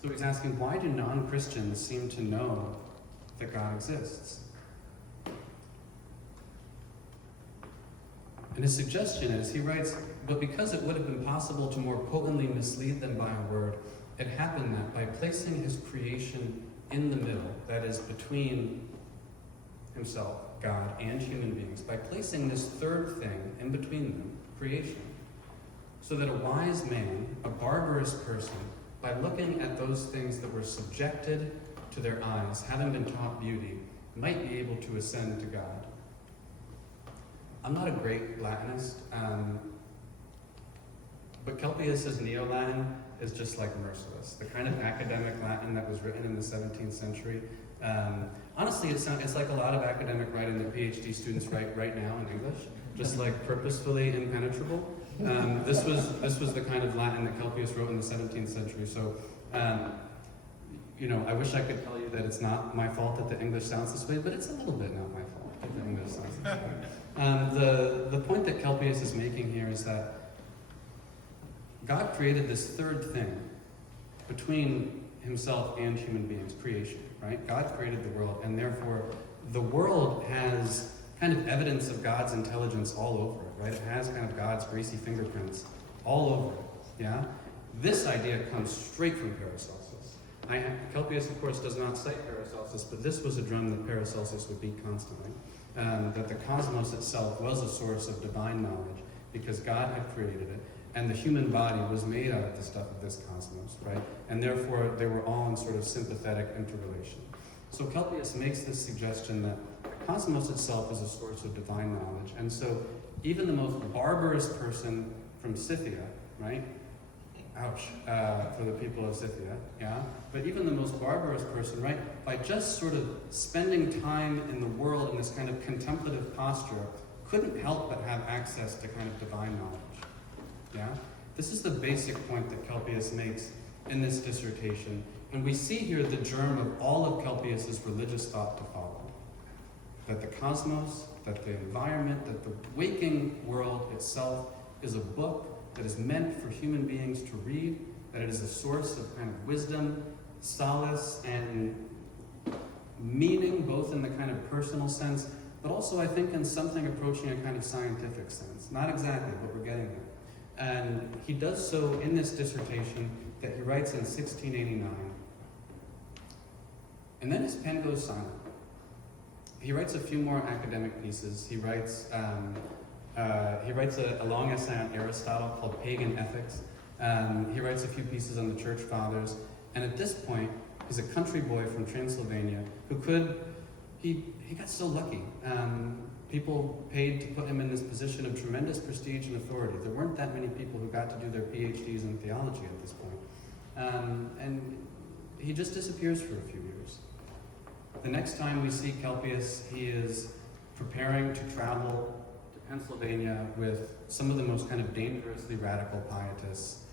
So he's asking, why do non-Christians seem to know that God exists? And his suggestion is, he writes, but because it would have been possible to more potently mislead them by a word, it happened that by placing his creation in the middle, that is, between himself, God, and human beings, by placing this third thing in between them, creation, so that a wise man, a barbarous person, by looking at those things that were subjected to their eyes, having been taught beauty, might be able to ascend to God. I'm not a great Latinist, but Kelpius's Neo-Latin is just like merciless. The kind of academic Latin that was written in the 17th century. Honestly, it's like a lot of academic writing that PhD students write right now in English, just like purposefully impenetrable. This was the kind of Latin that Kelpius wrote in the 17th century. So, I wish I could tell you that it's not my fault that the English sounds this way, but it's a little bit not my fault that the English sounds this way. The point that Kelpius is making here is that God created this third thing between himself and human beings, creation, right? God created the world, and therefore the world has kind of evidence of God's intelligence all over it, right? It has kind of God's greasy fingerprints all over it, yeah? This idea comes straight from Paracelsus. Kelpius, of course, does not cite Paracelsus, but this was a drum that Paracelsus would beat constantly, that the cosmos itself was a source of divine knowledge because God had created it, and the human body was made out of the stuff of this cosmos, right? And therefore, they were all in sort of sympathetic interrelation. So Kelpius makes this suggestion that the cosmos itself is a source of divine knowledge. And so even the most barbarous person from Scythia, right? Ouch, for the people of Scythia, yeah? But even the most barbarous person, right? By just sort of spending time in the world in this kind of contemplative posture, couldn't help but have access to kind of divine knowledge. Yeah? This is the basic point that Kelpius makes in this dissertation. And we see here the germ of all of Kelpius's religious thought to follow. That the cosmos, that the environment, that the waking world itself is a book that is meant for human beings to read, that it is a source of kind of wisdom, solace, and meaning, both in the kind of personal sense, but also I think in something approaching a kind of scientific sense. Not exactly, but we're getting there. And he does so in this dissertation that he writes in 1689. And then his pen goes silent. He writes a few more academic pieces. He writes a long essay on Aristotle called Pagan Ethics. He writes a few pieces on the Church Fathers. And at this point, he's a country boy from Transylvania he got so lucky. People paid to put him in this position of tremendous prestige and authority. There weren't that many people who got to do their PhDs in theology at this point. And he just disappears for a few years. The next time we see Kelpius, he is preparing to travel to Pennsylvania with some of the most kind of dangerously radical pietists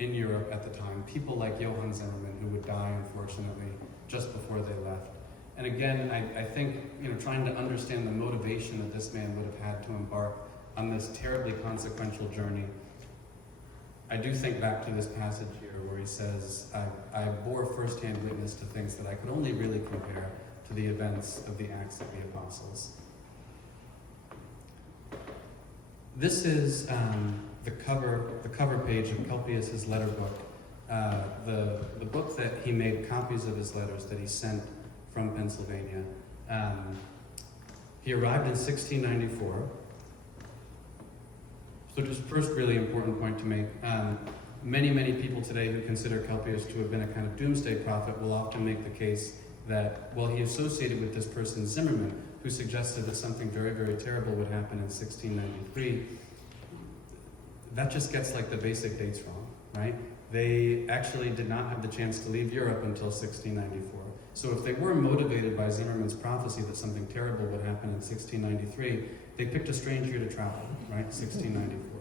in Europe at the time, people like Johann Zimmermann, who would die, unfortunately, just before they left. And again, I think, trying to understand the motivation that this man would have had to embark on this terribly consequential journey, I do think back to this passage here where he says, I bore firsthand witness to things that I could only really compare to the events of the Acts of the Apostles. This is the cover page of Kelpius' letter book, the book that he made copies of his letters that he sent from Pennsylvania. He arrived in 1694. So just first really important point to make, many people today who consider Kelpius to have been a kind of doomsday prophet will often make the case that, well, he associated with this person Zimmerman, who suggested that something very, very terrible would happen in 1693. That just gets like the basic dates wrong, right? They actually did not have the chance to leave Europe until 1694. So if they were motivated by Zimmerman's prophecy that something terrible would happen in 1693, they picked a strange year to travel, right? 1694.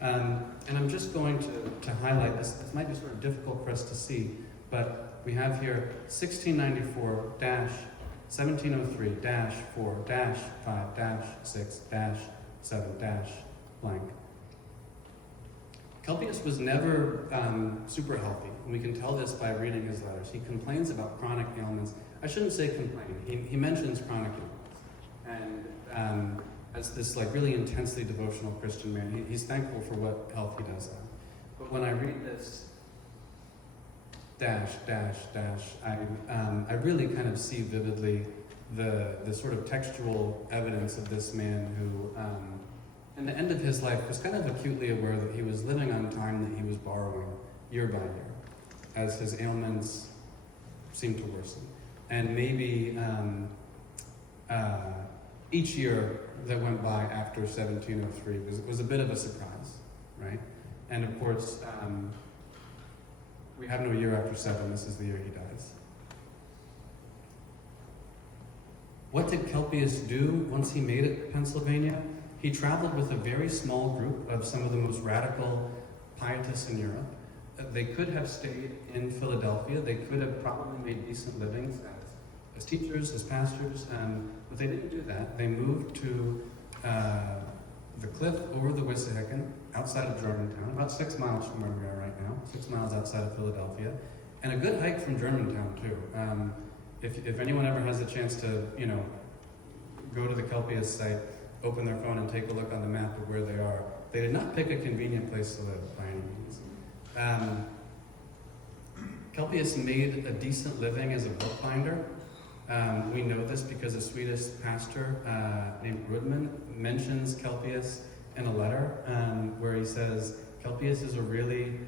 And I'm just going to highlight this. This might be sort of difficult for us to see, but we have here 1694-1703-4-5-6-7- Kelpius was never super healthy. And we can tell this by reading his letters. He complains about chronic ailments. I shouldn't say complain. He mentions chronic ailments. And as this like really intensely devotional Christian man, he's thankful for what health he does have. But when I read this I really kind of see vividly the sort of textual evidence of this man who, in the end of his life, was kind of acutely aware that he was living on time that he was borrowing year by year, as his ailments seemed to worsen. And maybe each year that went by after 1703 was a bit of a surprise, right? And of course, we have no year after 7. This is the year he dies. What did Kelpius do once he made it to Pennsylvania? He traveled with a very small group of some of the most radical pietists in Europe. They could have stayed in Philadelphia. They could have probably made decent livings as teachers, as pastors, but they didn't do that. They moved to the cliff over the Wissahickon, outside of Germantown, about 6 miles from where we are right now, 6 miles outside of Philadelphia, and a good hike from Germantown too. If anyone ever has a chance to, go to the Kelpius site, open their phone and take a look on the map of where they are, they did not pick a convenient place to live by any means. Kelpius made a decent living as a bookbinder. We know this because a Swedish pastor named Rudman mentions Kelpius in a letter where he says, Kelpius is a really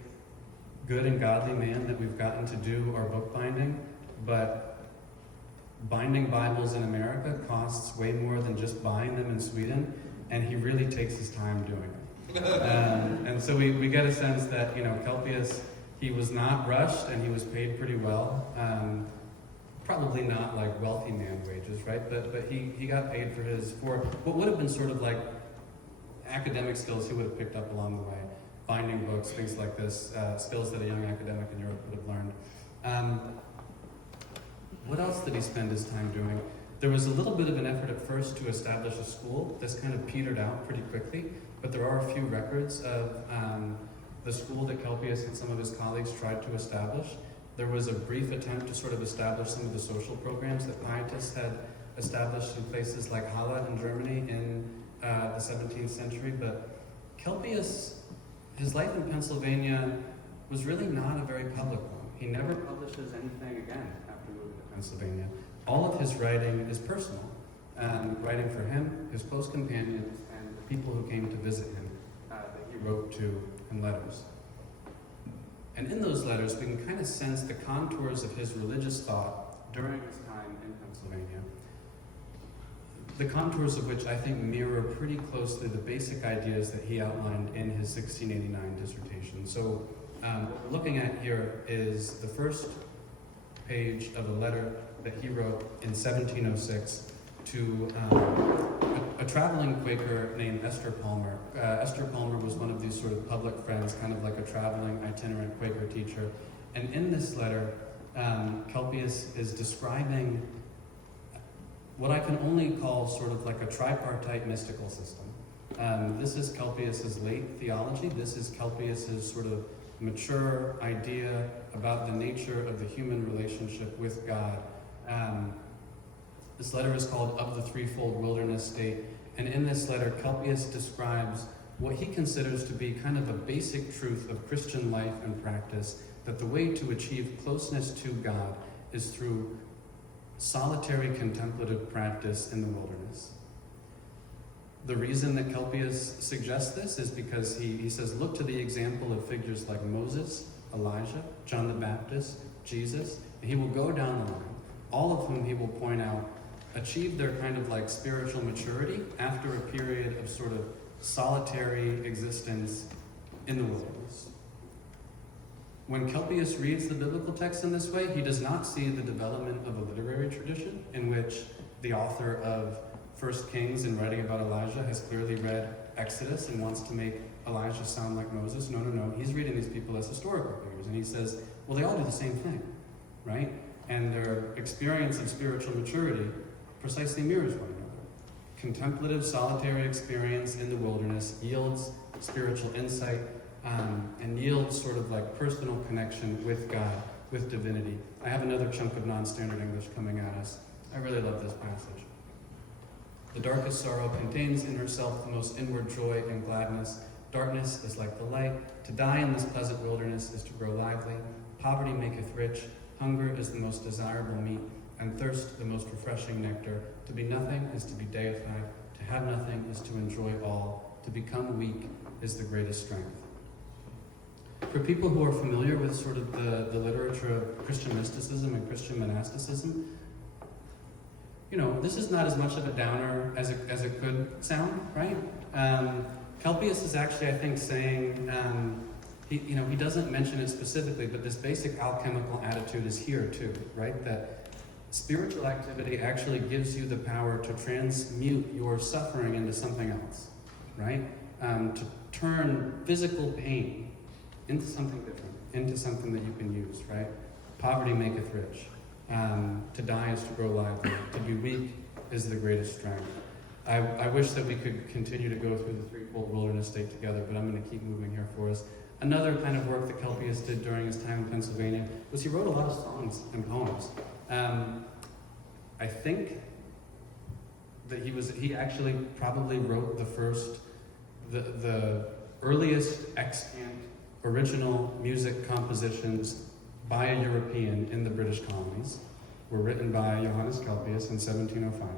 good and godly man that we've gotten to do our bookbinding, but binding Bibles in America costs way more than just buying them in Sweden, and he really takes his time doing it. And so we get a sense that, Kelpius, he was not rushed and he was paid pretty well. Probably not like wealthy man wages, right? But he got paid for what would have been sort of like academic skills he would have picked up along the way. Binding books, things like this, skills that a young academic in Europe would have learned. What else did he spend his time doing? There was a little bit of an effort at first to establish a school. This kind of petered out pretty quickly, but there are a few records of the school that Kelpius and some of his colleagues tried to establish. There was a brief attempt to sort of establish some of the social programs that pietists had established in places like Halle in Germany in the 17th century, but Kelpius, his life in Pennsylvania was really not a very public one. He never publishes anything again after moving to Pennsylvania. All of his writing is personal, writing for him, his close companions, and the people who came to visit him that he wrote to in letters. And in those letters, we can kind of sense the contours of his religious thought during his time in Pennsylvania, the contours of which I think mirror pretty closely the basic ideas that he outlined in his 1689 dissertation. So what we're looking at here is the first page of a letter that he wrote in 1706 to a traveling Quaker named Esther Palmer. Esther Palmer was one of these sort of public friends, kind of like a traveling itinerant Quaker teacher. And in this letter, Kelpius is describing what I can only call sort of like a tripartite mystical system. This is Kelpius's late theology. This is Kelpius's sort of mature idea about the nature of the human relationship with God. This letter is called Of the Threefold Wilderness State, and in this letter, Kelpius describes what he considers to be kind of a basic truth of Christian life and practice, that the way to achieve closeness to God is through solitary contemplative practice in the wilderness. The reason that Kelpius suggests this is because he says, look to the example of figures like Moses, Elijah, John the Baptist, Jesus, and he will go down the line, all of whom he will point out achieve their kind of like spiritual maturity after a period of sort of solitary existence in the wilderness. When Kelpius reads the biblical text in this way, he does not see the development of a literary tradition in which the author of 1 Kings in writing about Elijah has clearly read Exodus and wants to make Elijah sound like Moses. No. He's reading these people as historical figures, and he says, well, they all do the same thing, right? And their experience of spiritual maturity precisely mirrors one another. Contemplative, solitary experience in the wilderness yields spiritual insight, and yields sort of like personal connection with God, with divinity. I have another chunk of non-standard English coming at us. I really love this passage. The darkest sorrow contains in herself the most inward joy and gladness. Darkness is like the light. To die in this pleasant wilderness is to grow lively. Poverty maketh rich. Hunger is the most desirable meat, and thirst the most refreshing nectar. To be nothing is to be deified. To have nothing is to enjoy all. To become weak is the greatest strength. For people who are familiar with sort of the literature of Christian mysticism and Christian monasticism, you know, this is not as much of a downer as it could sound, right? Kelpius is actually, I think, saying, he doesn't mention it specifically, but this basic alchemical attitude is here too, right? That spiritual activity actually gives you the power to transmute your suffering into something else, right? To turn physical pain into something different, into something that you can use, right? Poverty maketh rich. To die is to grow lively. To be weak is the greatest strength. I wish that we could continue to go through the threefold wilderness state together, but I'm going to keep moving here for us. Another kind of work that Kelpius did during his time in Pennsylvania was he wrote a lot of songs and poems. I think that he actually probably wrote the earliest extant original music compositions by a European in the British colonies were written by Johannes Kelpius in 1705.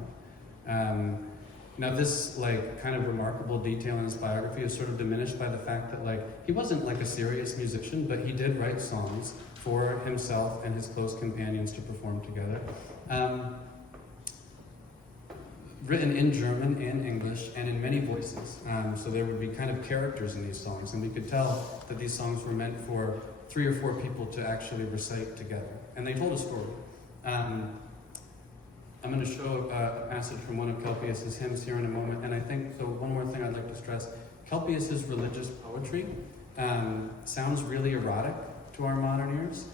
Now this kind of remarkable detail in his biography is sort of diminished by the fact that he wasn't a serious musician, but he did write songs for himself and his close companions to perform together. Written in German and English and in many voices. So there would be kind of characters in these songs, and we could tell that these songs were meant for 3 or 4 people to actually recite together. And they told a story. I'm going to show a passage from one of Kelpius's hymns here in a moment, and I think, so one more thing I'd like to stress, Kelpius's religious poetry sounds really erotic to our modern ears.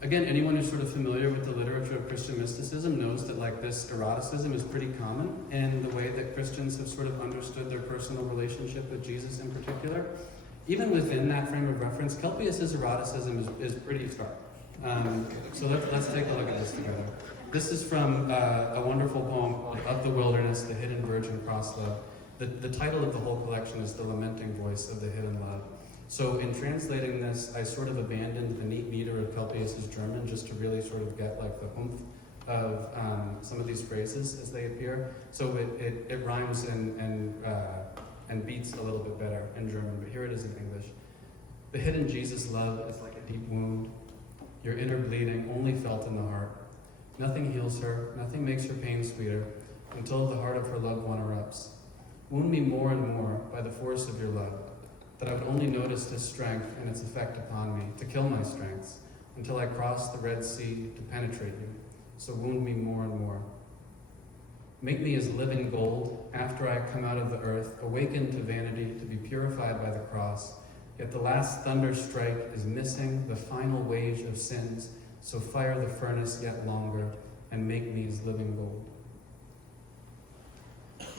Again, anyone who's sort of familiar with the literature of Christian mysticism knows that this eroticism is pretty common in the way that Christians have sort of understood their personal relationship with Jesus in particular. Even within that frame of reference, Kelpius's eroticism is pretty stark. So let's take a look at this together. This is from a wonderful poem called Of the Wilderness, the Hidden Virgin Cross-Love. The title of the whole collection is The Lamenting Voice of the Hidden Love. So in translating this, I sort of abandoned the neat meter of Kelpius's German just to really sort of get the oomph of some of these phrases as they appear. So it rhymes and beats a little bit better in German, but here it is in English. The hidden Jesus love is like a deep wound, your inner bleeding only felt in the heart. Nothing heals her, nothing makes her pain sweeter, until the heart of her loved one erupts. Wound me more and more by the force of your love, that I would only notice his strength and its effect upon me, to kill my strengths, until I cross the Red Sea to penetrate you. So wound me more and more. Make me as living gold after I come out of the earth, awakened to vanity, to be purified by the cross. Yet the last thunder strike is missing the final wage of sins, so fire the furnace yet longer and make me as living gold.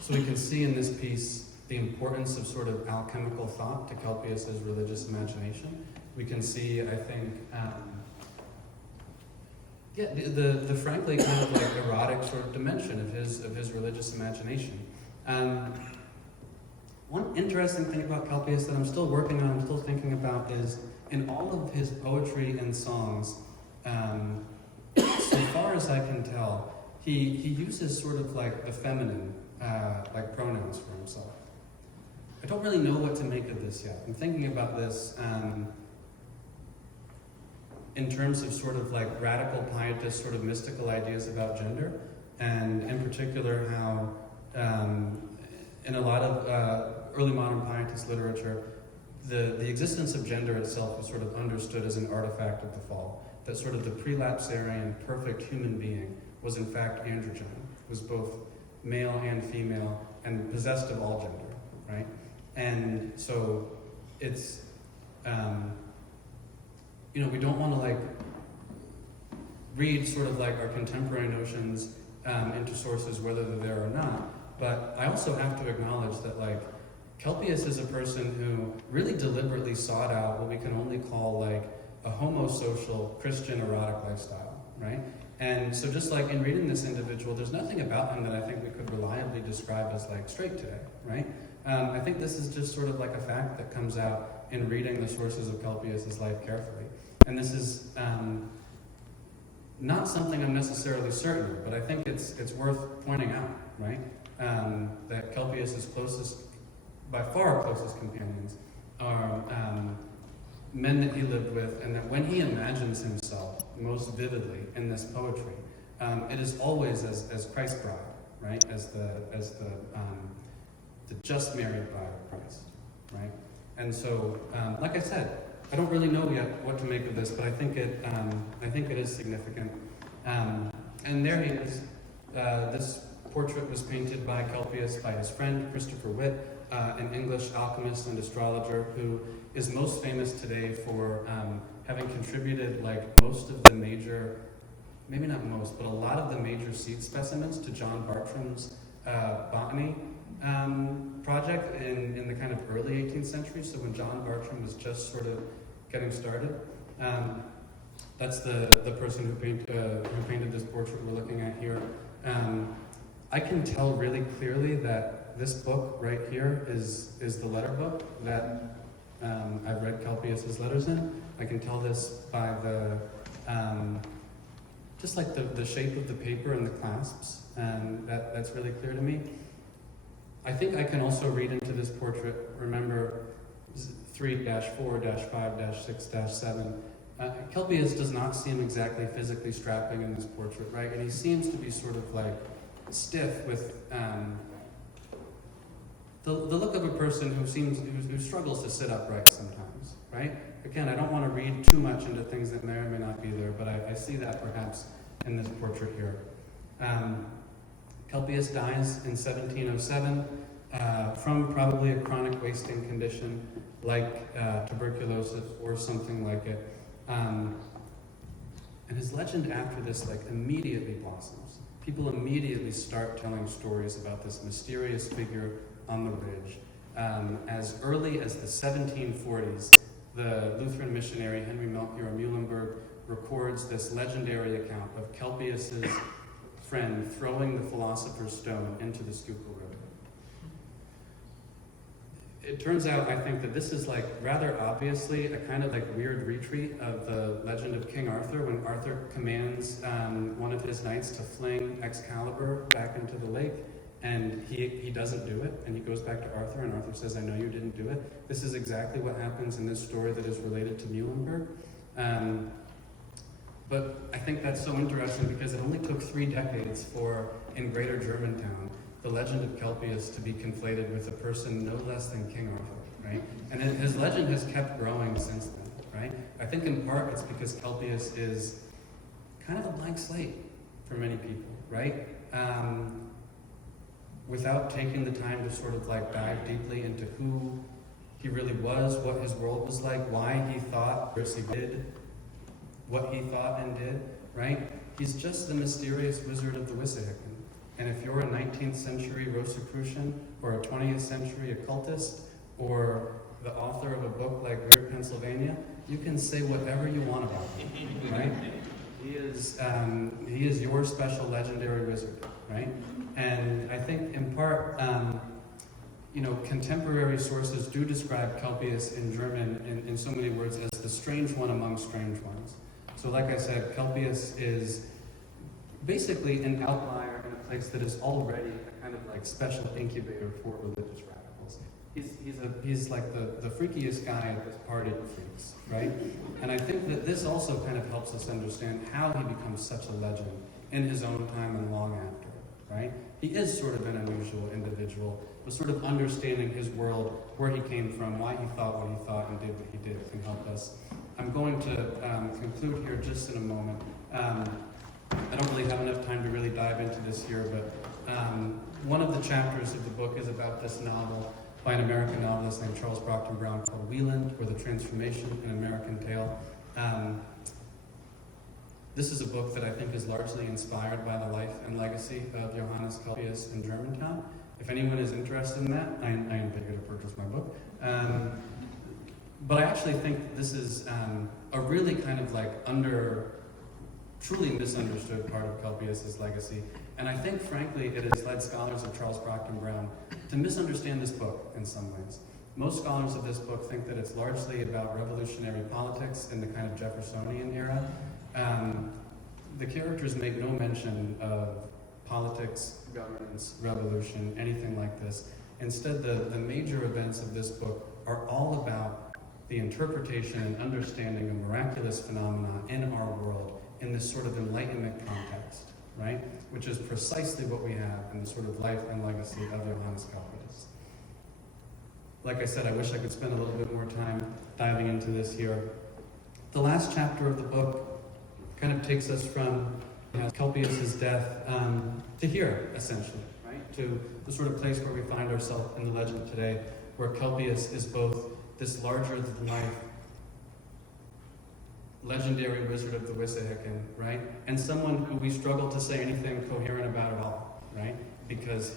So we can see in this piece the importance of sort of alchemical thought to Kelpius's religious imagination. We can see, I think, the frankly kind of erotic sort of dimension of his religious imagination. One interesting thing about Kelpius that I'm still working on, I'm still thinking about, is in all of his poetry and songs, so far as I can tell, he uses sort of like the feminine, like pronouns for himself. I don't really know what to make of this yet. I'm thinking about this in terms of sort of like radical pietist sort of mystical ideas about gender, and in particular how in a lot of early modern pietist literature, the existence of gender itself was sort of understood as an artifact of the fall. That sort of the prelapsarian perfect human being was in fact androgen, was both male and female and possessed of all gender, right? And so it's, we don't want to like read sort of like our contemporary notions into sources whether they're there or not. But I also have to acknowledge that like Kelpius is a person who really deliberately sought out what we can only call like a homosocial Christian erotic lifestyle, right? And so just like in reading this individual, there's nothing about him that I think we could reliably describe as like straight today, right? I think this is just sort of like a fact that comes out in reading the sources of Kelpius' life carefully. And this is not something I'm necessarily certain of, but I think it's worth pointing out, right? That Kelpius' by far closest companions are men that he lived with, and that when he imagines himself most vividly in this poetry, it is always as Christ's bride, right? As the just married bride of Christ, right? And so, like I said, I don't really know yet what to make of this, but I think it is significant. And there he is. This portrait was painted by Kelpius by his friend Christopher Witt, an English alchemist and astrologer who is most famous today for having contributed like most of the major, maybe not most, but a lot of the major seed specimens to John Bartram's botany project in the kind of early 18th century. So when John Bartram was just sort of getting started, that's the person who painted this portrait we're looking at here. I can tell really clearly that this book right here is the letter book that I've read Kelpius' letters in. I can tell this by the just like the shape of the paper and the clasps. That's really clear to me. I think I can also read into this portrait, remember 3-4-5-6-7. Kelpius does not seem exactly physically strapping in this portrait, right? And he seems to be sort of like stiff with the look of a person who struggles to sit upright sometimes, right? Again, I don't want to read too much into things that may or may not be there, but I see that perhaps in this portrait here. Kelpius dies in 1707 from probably a chronic wasting condition like tuberculosis or something like it. And his legend after this like immediately blossoms. People immediately start telling stories about this mysterious figure on the ridge. As early as the 1740s, the Lutheran missionary Henry Melchior Muhlenberg records this legendary account of Kelpius' friend throwing the philosopher's stone into the Schuylkill River. It turns out, I think, that this is like rather obviously a kind of like weird retreat of the legend of King Arthur, when Arthur commands one of his knights to fling Excalibur back into the lake, and he doesn't do it, and he goes back to Arthur, and Arthur says, "I know you didn't do it." This is exactly what happens in this story that is related to Muhlenberg. But I think that's so interesting because it only took 3 decades for, in Greater Germantown, the legend of Kelpius to be conflated with a person no less than King Arthur, right? And his legend has kept growing since then, right? I think in part it's because Kelpius is kind of a blank slate for many people, right? Without taking the time to sort of like dive deeply into who he really was, what his world was like, why he thought, or he did what he thought and did, right? He's just the mysterious wizard of the Wissahickon. And if you're a 19th century Rosicrucian or a 20th century occultist or the author of a book like Weird Pennsylvania, you can say whatever you want about him, right? He is your special legendary wizard, right? And I think in part, contemporary sources do describe Kelpius in German in so many words as the strange one among strange ones. So like I said, Kelpius is basically an outlier in a place that is already a kind of like special incubator for religious radicals. He's like the freakiest guy at this party of freaks, right? And I think that this also kind of helps us understand how he becomes such a legend in his own time and long after, right? He is sort of an unusual individual, but sort of understanding his world, where he came from, why he thought what he thought, and did what he did can help us. I'm going to conclude here just in a moment. I don't really have enough time to really dive into this here, but one of the chapters of the book is about this novel by an American novelist named Charles Brockton Brown called Wieland, or The Transformation, an American Tale. This is a book that I think is largely inspired by the life and legacy of Johannes Kelpius in Germantown. If anyone is interested in that, I invite you to purchase my book. But I actually think this is a really kind of like truly misunderstood part of Kelpius' legacy. And I think, frankly, it has led scholars of Charles Brockton Brown to misunderstand this book in some ways. Most scholars of this book think that it's largely about revolutionary politics in the kind of Jeffersonian era. The characters make no mention of politics, governance, revolution, anything like this. Instead, the major events of this book are all about the interpretation and understanding of miraculous phenomena in our world in this sort of Enlightenment context, right? Which is precisely what we have in the sort of life and legacy of Johannes Kelpius. Like I said, I wish I could spend a little bit more time diving into this here. The last chapter of the book kind of takes us from Kelpius' death to here, essentially, right? To the sort of place where we find ourselves in the legend today, where Kelpius is both this larger-than-life legendary wizard of the Wissahickon, right? And someone who we struggle to say anything coherent about at all, right? Because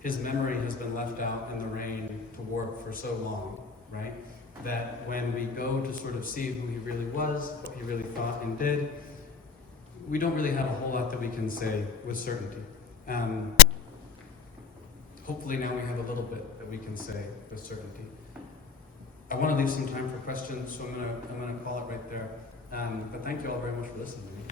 his memory has been left out in the rain to warp for so long, right? That when we go to sort of see who he really was, what he really thought and did, we don't really have a whole lot that we can say with certainty. Hopefully now we have a little bit that we can say with certainty. I want to leave some time for questions, so I'm gonna call it right there. But thank you all very much for listening to me.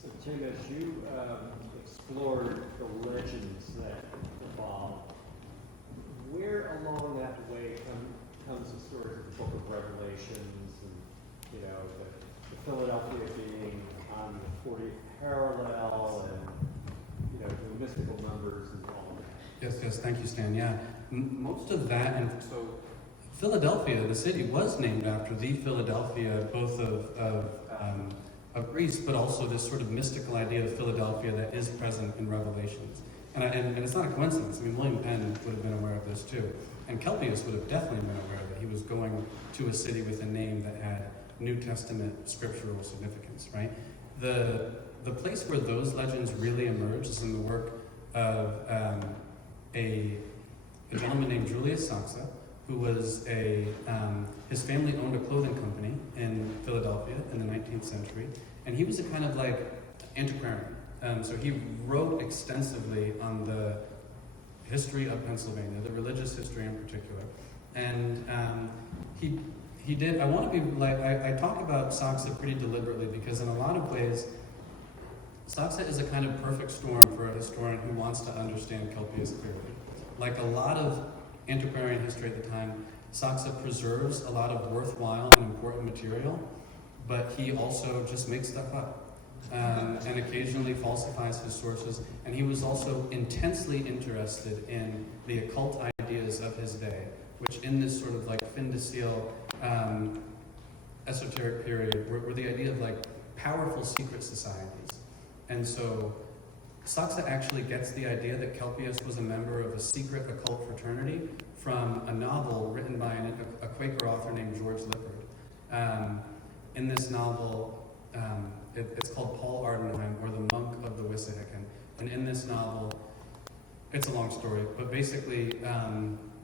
So Tim, as you explored the legends that evolved, where along that way comes the story of the Book of Revelations, and the Philadelphia being on the 40th parallel, and the mystical numbers and all that? Yes, thank you, Stan. Yeah, most of that, and so Philadelphia, the city, was named after the Philadelphia, both of Greece, but also this sort of mystical idea of Philadelphia that is present in Revelations. And it's not a coincidence. I mean, William Penn would have been aware of this too. And Kelpius would have definitely been aware that he was going to a city with a name that had New Testament scriptural significance, right? The place where those legends really emerge is in the work of a gentleman named Julius Saxa, who was his family owned a clothing company in Philadelphia in the 19th century, and he was a kind of like antiquarian. So he wrote extensively on the history of Pennsylvania, the religious history in particular. And he did, I want to be like, I talk about Saxa pretty deliberately because in a lot of ways, Saxa is a kind of perfect storm for a historian who wants to understand Kelpius clearly. Like a lot of antiquarian history at the time, Saxa preserves a lot of worthwhile and important material, but he also just makes stuff up. And occasionally falsifies his sources, and he was also intensely interested in the occult ideas of his day, which in this sort of like fin de siècle esoteric period were the idea of like powerful secret societies. And so Saxa actually gets the idea that Kelpius was a member of a secret occult fraternity from a novel written by a Quaker author named George Lippard. In this novel, it's called Paul Ardenheim, or the Monk of the Wissahickon. And in this novel, it's a long story, but basically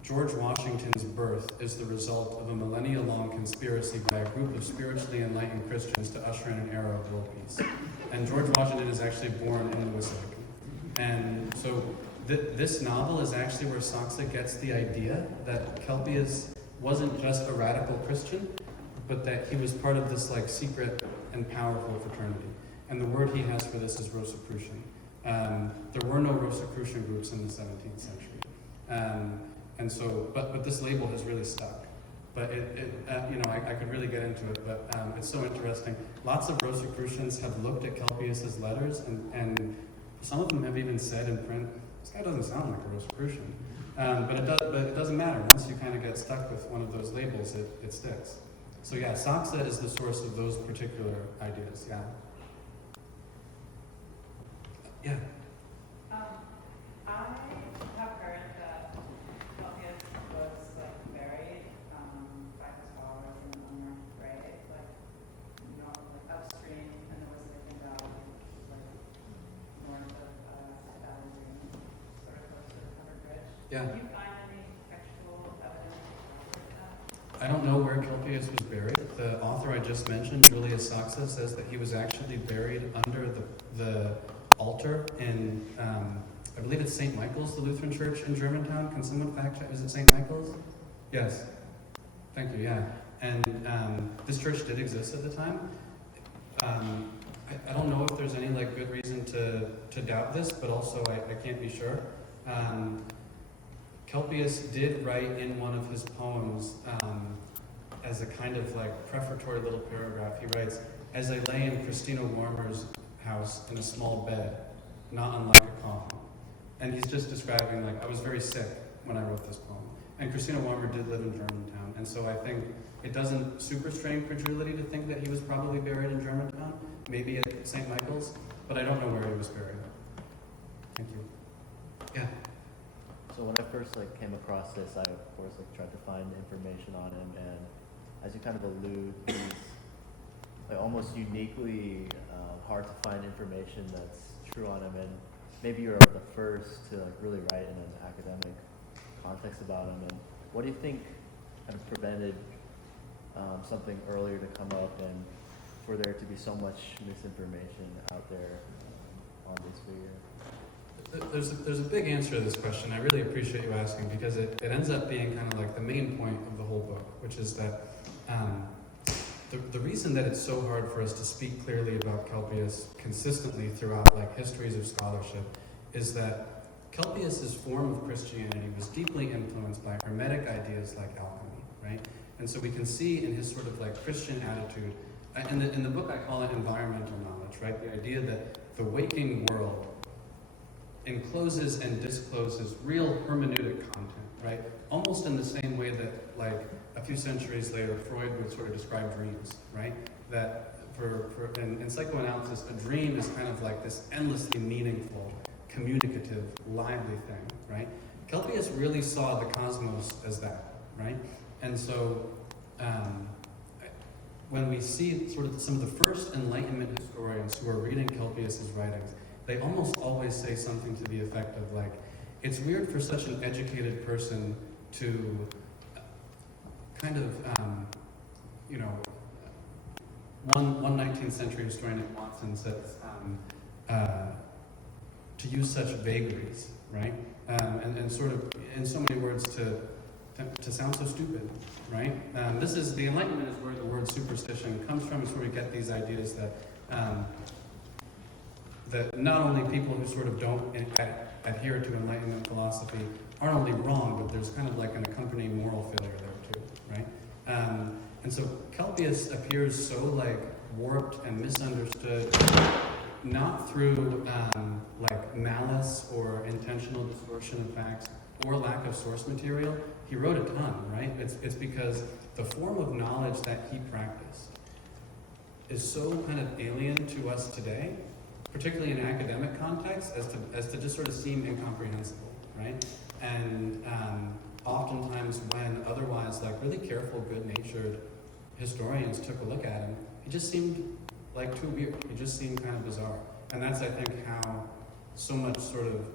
George Washington's birth is the result of a millennia-long conspiracy by a group of spiritually enlightened Christians to usher in an era of world peace. And George Washington is actually born in the Pacific. And so this novel is actually where Saxe gets the idea that Kelpius wasn't just a radical Christian, but that he was part of this like secret and powerful fraternity. And the word he has for this is Rosicrucian. There were no Rosicrucian groups in the 17th century. And so, but this label has really stuck. But I could really get into it, but it's so interesting. Lots of Rosicrucians have looked at Kelpius's letters, and some of them have even said in print, this guy doesn't sound like a Rosicrucian. But it doesn't matter. Once you kind of get stuck with one of those labels, it sticks. So yeah, Saxe is the source of those particular ideas, yeah. Yeah. I have heard that Kelpius was like buried by his followers in an unmarked grave, like upstream in the Pacific Valley, which is like north of Alexandria, sort of close to the covered bridge. Yeah. Can you find any textual evidence of that? I don't know where Kelpius was buried. The author I just mentioned, Julius Saxe, says that he was actually buried under the altar in, I believe it's St. Michael's, the Lutheran church in Germantown. Can someone fact check? Is it St. Michael's? Yes. Thank you, yeah. And this church did exist at the time. I don't know if there's any like good reason to doubt this, but also I can't be sure. Kelpius did write in one of his poems as a kind of like prefatory little paragraph. He writes, "As I lay in Christina Warmer's house in a small bed, not unlike a coffin." And he's just describing like, I was very sick when I wrote this poem. And Christina Warmer did live in Germantown. And so I think it doesn't super strain credulity to think that he was probably buried in Germantown, maybe at St. Michael's, but I don't know where he was buried. Thank you. Yeah. So when I first came across this, I of course tried to find information on him, and as you kind of allude, he's almost uniquely hard to find information that's true on him, and maybe you're the first to really write in an academic context about him. And what do you think kind of prevented something earlier to come up, and for there to be so much misinformation out there on this figure? There's a big answer to this question. I really appreciate you asking, because it ends up being kind of like the main point of the whole book, which is that the reason that it's so hard for us to speak clearly about Kelpius consistently throughout like histories of scholarship is that Kelpius's form of Christianity was deeply influenced by Hermetic ideas like alchemy, right? And so we can see in his sort of like Christian attitude, in the book I call it environmental knowledge, right? The idea that the waking world encloses and discloses real hermeneutic content, right? Almost in the same way that, like, a few centuries later, Freud would sort of describe dreams, right? That in psychoanalysis, a dream is kind of like this endlessly meaningful, communicative, lively thing, right? Kelpius really saw the cosmos as that, right? And so when we see sort of some of the first Enlightenment historians who are reading Kelpius's writings, they almost always say something to the effect of like, it's weird for such an educated person to kind of, one 19th century historian, Watson, says to use such vagaries, right? And sort of, in so many words, to sound so stupid, right? The Enlightenment is where the word superstition comes from. It's where we get these ideas that not only people who sort of don't adhere to Enlightenment philosophy aren't only wrong, but there's kind of like an accompanying moral failure there too, right? And so Kelpius appears so like warped and misunderstood, not through like malice or intentional distortion of facts or lack of source material. He wrote a ton, right? It's because the form of knowledge that he practiced is so kind of alien to us today, particularly in academic context, as to just sort of seem incomprehensible, right? And oftentimes when otherwise like really careful, good-natured historians took a look at him, he just seemed like too weird. He just seemed kind of bizarre. And that's, I think, how so much sort of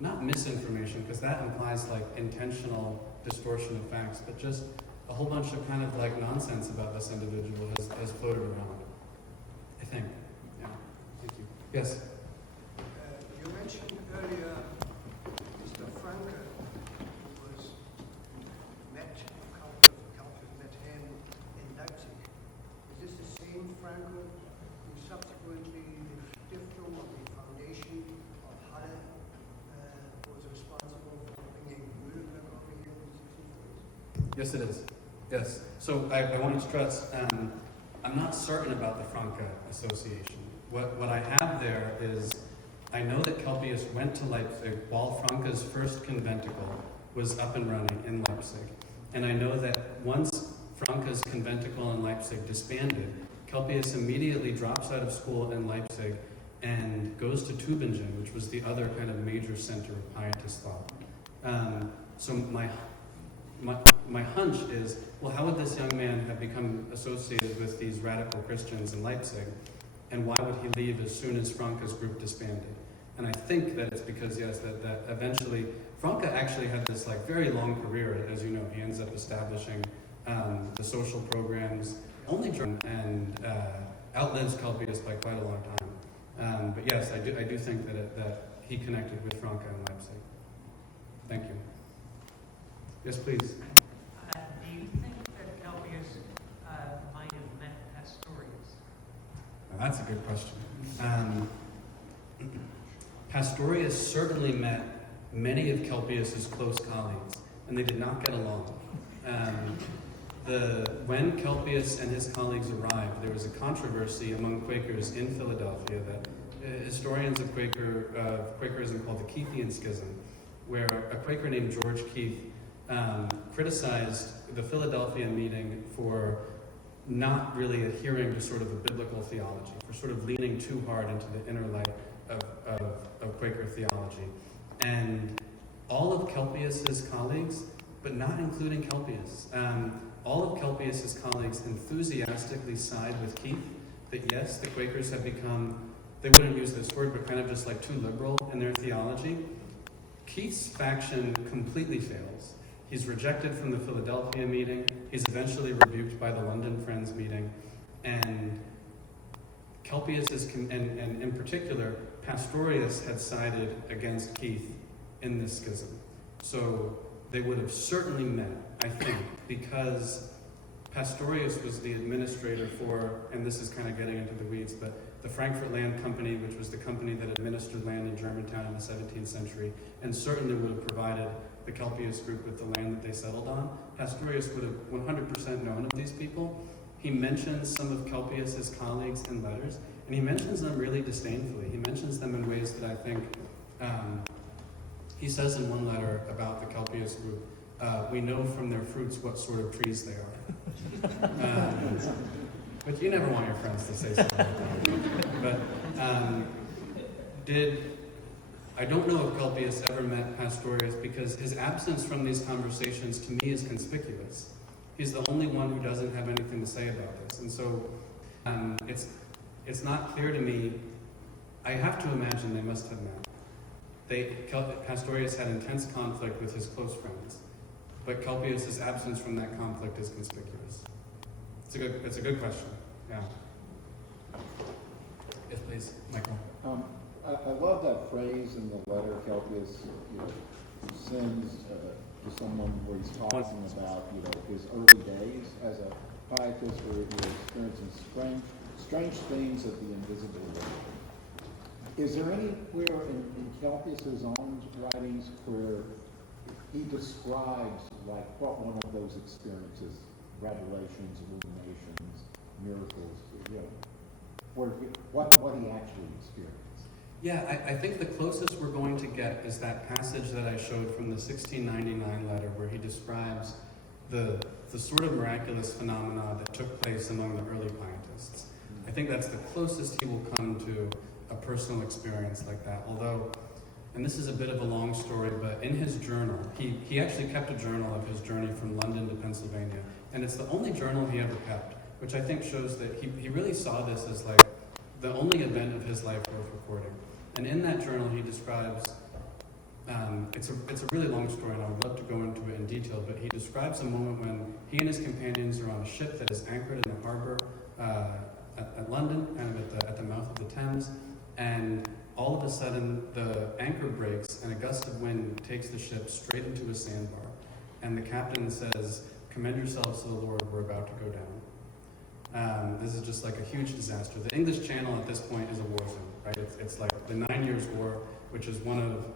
not misinformation, because that implies like intentional distortion of facts, but just a whole bunch of kind of like nonsense about this individual has floated around, I think. Yeah, thank you. Yes? You mentioned earlier Mr. Franke, who was met, Kelpius met him in Leipzig. Is this the same Franke who subsequently the Stiftung of the Foundation of Halle was responsible for bringing Mühlenberg over here in the 1640s? Yes, it is. Yes. So I want to stress, I'm not certain about the Franke Association. What I have there is, I know that Kelpius went to Leipzig while Franke's first conventicle was up and running in Leipzig. And I know that once Franke's conventicle in Leipzig disbanded, Kelpius immediately drops out of school in Leipzig and goes to Tübingen, which was the other kind of major center of pietist thought. So my hunch is, well, how would this young man have become associated with these radical Christians in Leipzig? And why would he leave as soon as Franke's group disbanded? And I think that it's because, yes, that eventually, Franke actually had this like very long career, as you know. He ends up establishing the social programs, only and outlives Kelpius by quite a long time. But yes, I do think that he connected with Franke in Leipzig. Thank you. Yes, please. Do you think that Kelpius might have met Pastorius? Now, that's a good question. Pastorius certainly met many of Kelpius's close colleagues, and they did not get along. When Kelpius and his colleagues arrived, there was a controversy among Quakers in Philadelphia that historians of Quakerism call the Keithian Schism, where a Quaker named George Keith criticized the Philadelphia meeting for not really adhering to sort of a biblical theology, for sort of leaning too hard into the inner light of Quaker theology. And all of Kelpius's colleagues, but not including Kelpius, all of Kelpius's colleagues enthusiastically side with Keith that yes, the Quakers have become, they wouldn't use this word, but kind of just like too liberal in their theology. Keith's faction completely fails. He's rejected from the Philadelphia meeting. He's eventually rebuked by the London Friends meeting. And Kelpius and in particular, Pastorius had sided against Keith in this schism. So they would have certainly met, I think, because Pastorius was the administrator for, and this is kind of getting into the weeds, but the Frankfurt Land Company, which was the company that administered land in Germantown in the 17th century, and certainly would have provided the Kelpius group with the land that they settled on. Pastorius would have 100% known of these people. He mentions some of Kelpius's colleagues in letters, and he mentions them really disdainfully. He mentions them in ways that I think, he says in one letter about the Kelpius group, we know from their fruits what sort of trees they are. But you never want your friends to say something like that. But I don't know if Kelpius ever met Pastorius, because his absence from these conversations to me is conspicuous. He's the only one who doesn't have anything to say about this. And so it's not clear to me. I have to imagine they must have met. Pastorius had intense conflict with his close friends, but Kelpius's absence from that conflict is conspicuous. It's a good question. Yeah. Yes, please, Michael. I love that phrase in the letter Kelpius sends to someone where he's talking about his early days as a pietist, where he was experiencing strange things of the invisible world. Is there anywhere in Kelpius's own writings where he describes like what one of those experiences, revelations, illuminations, miracles, what he actually experienced? Yeah, I think the closest we're going to get is that passage that I showed from the 1699 letter, where he describes the sort of miraculous phenomena that took place among the early pietists. I think that's the closest he will come to a personal experience like that. Although, and this is a bit of a long story, but in his journal, he actually kept a journal of his journey from London to Pennsylvania. And it's the only journal he ever kept, which I think shows that he really saw this as like the only event of his life worth recording. And in that journal, he describes it's a really long story, and I would love to go into it in detail, but he describes a moment when he and his companions are on a ship that is anchored in the harbor at London, kind of at the mouth of the Thames, and all of a sudden the anchor breaks and a gust of wind takes the ship straight into a sandbar, and the captain says, "Commend yourselves to the Lord, we're about to go down." This is just like a huge disaster. The English Channel at this point is a war zone, right? It's like the 9 Years' War, which is one of,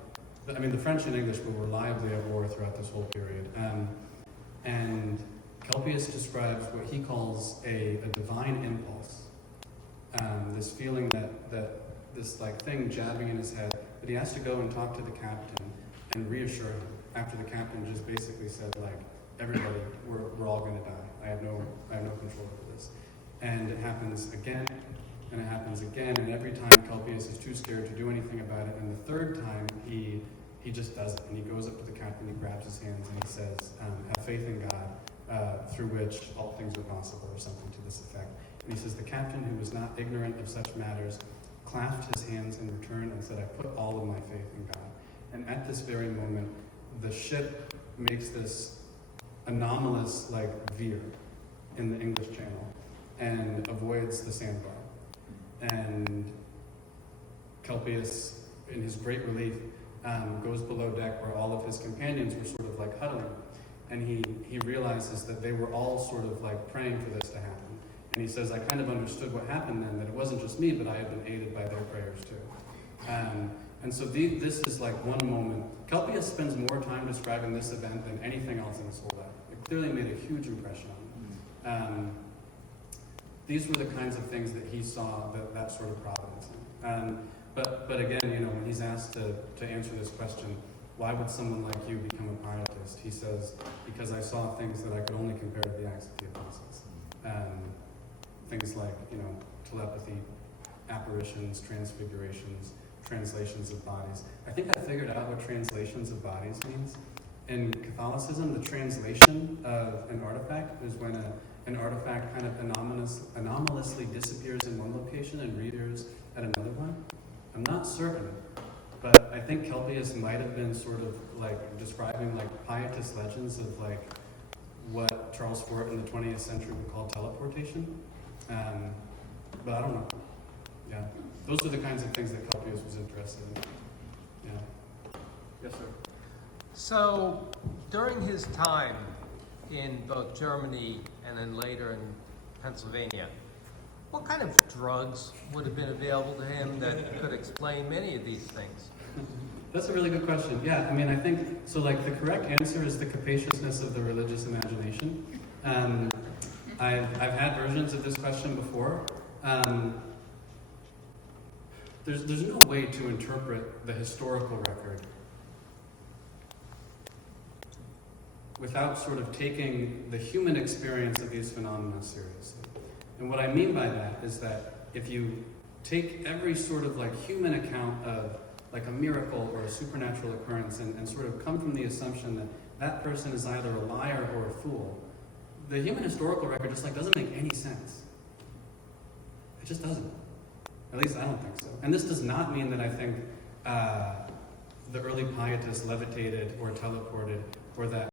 the French and English were reliably at war throughout this whole period. And Kelpius describes what he calls a divine impulse. This feeling that this like thing jabbing in his head, that he has to go and talk to the captain and reassure him, after the captain just basically said, like, everybody, we're all gonna die. I have no control over this. And it happens again, and it happens again, and every time Kelpius is too scared to do anything about it, and the third time he just does it, and he goes up to the captain, he grabs his hands, and he says, "Have faith in God, through which all things are possible," or something to this effect. And he says, "The captain, who was not ignorant of such matters, clasped his hands in return and said, 'I put all of my faith in God.'" And at this very moment, the ship makes this anomalous veer in the English Channel and avoids the sandbar. And Kelpius, in his great relief, goes below deck where all of his companions were sort of huddling, and he realizes that they were all sort of praying for this to happen. And he says, "I kind of understood what happened then, that it wasn't just me, but I had been aided by their prayers too." And so this is one moment. Kelpius spends more time describing this event than anything else in his whole life. It clearly made a huge impression on him. These were the kinds of things that he saw that sort of providence in. But again, when he's asked to answer this question, why would someone like you become a pietist? He says, "Because I saw things that I could only compare to the Acts of the Apostles." Things like, telepathy, apparitions, transfigurations, translations of bodies. I think I figured out what translations of bodies means. In Catholicism, the translation of an artifact is when an artifact kind of anomalously disappears in one location and reappears at another one. I'm not certain, but I think Kelpius might have been sort of describing pietist legends of what Charles Fort in the 20th century would call teleportation. But I don't know. Yeah. Those are the kinds of things that Kelpius was interested in. Yeah. Yes, sir. So, during his time in both Germany and then later in Pennsylvania, what kind of drugs would have been available to him that could explain many of these things? That's a really good question. Yeah, I think, so the correct answer is the capaciousness of the religious imagination. I've had versions of this question before. There's no way to interpret the historical record without sort of taking the human experience of these phenomena seriously. And what I mean by that is that if you take every sort of human account of a miracle or a supernatural occurrence and sort of come from the assumption that that person is either a liar or a fool, the human historical record just doesn't make any sense. It just doesn't. At least I don't think so. And this does not mean that I think the early pietists levitated or teleported, or that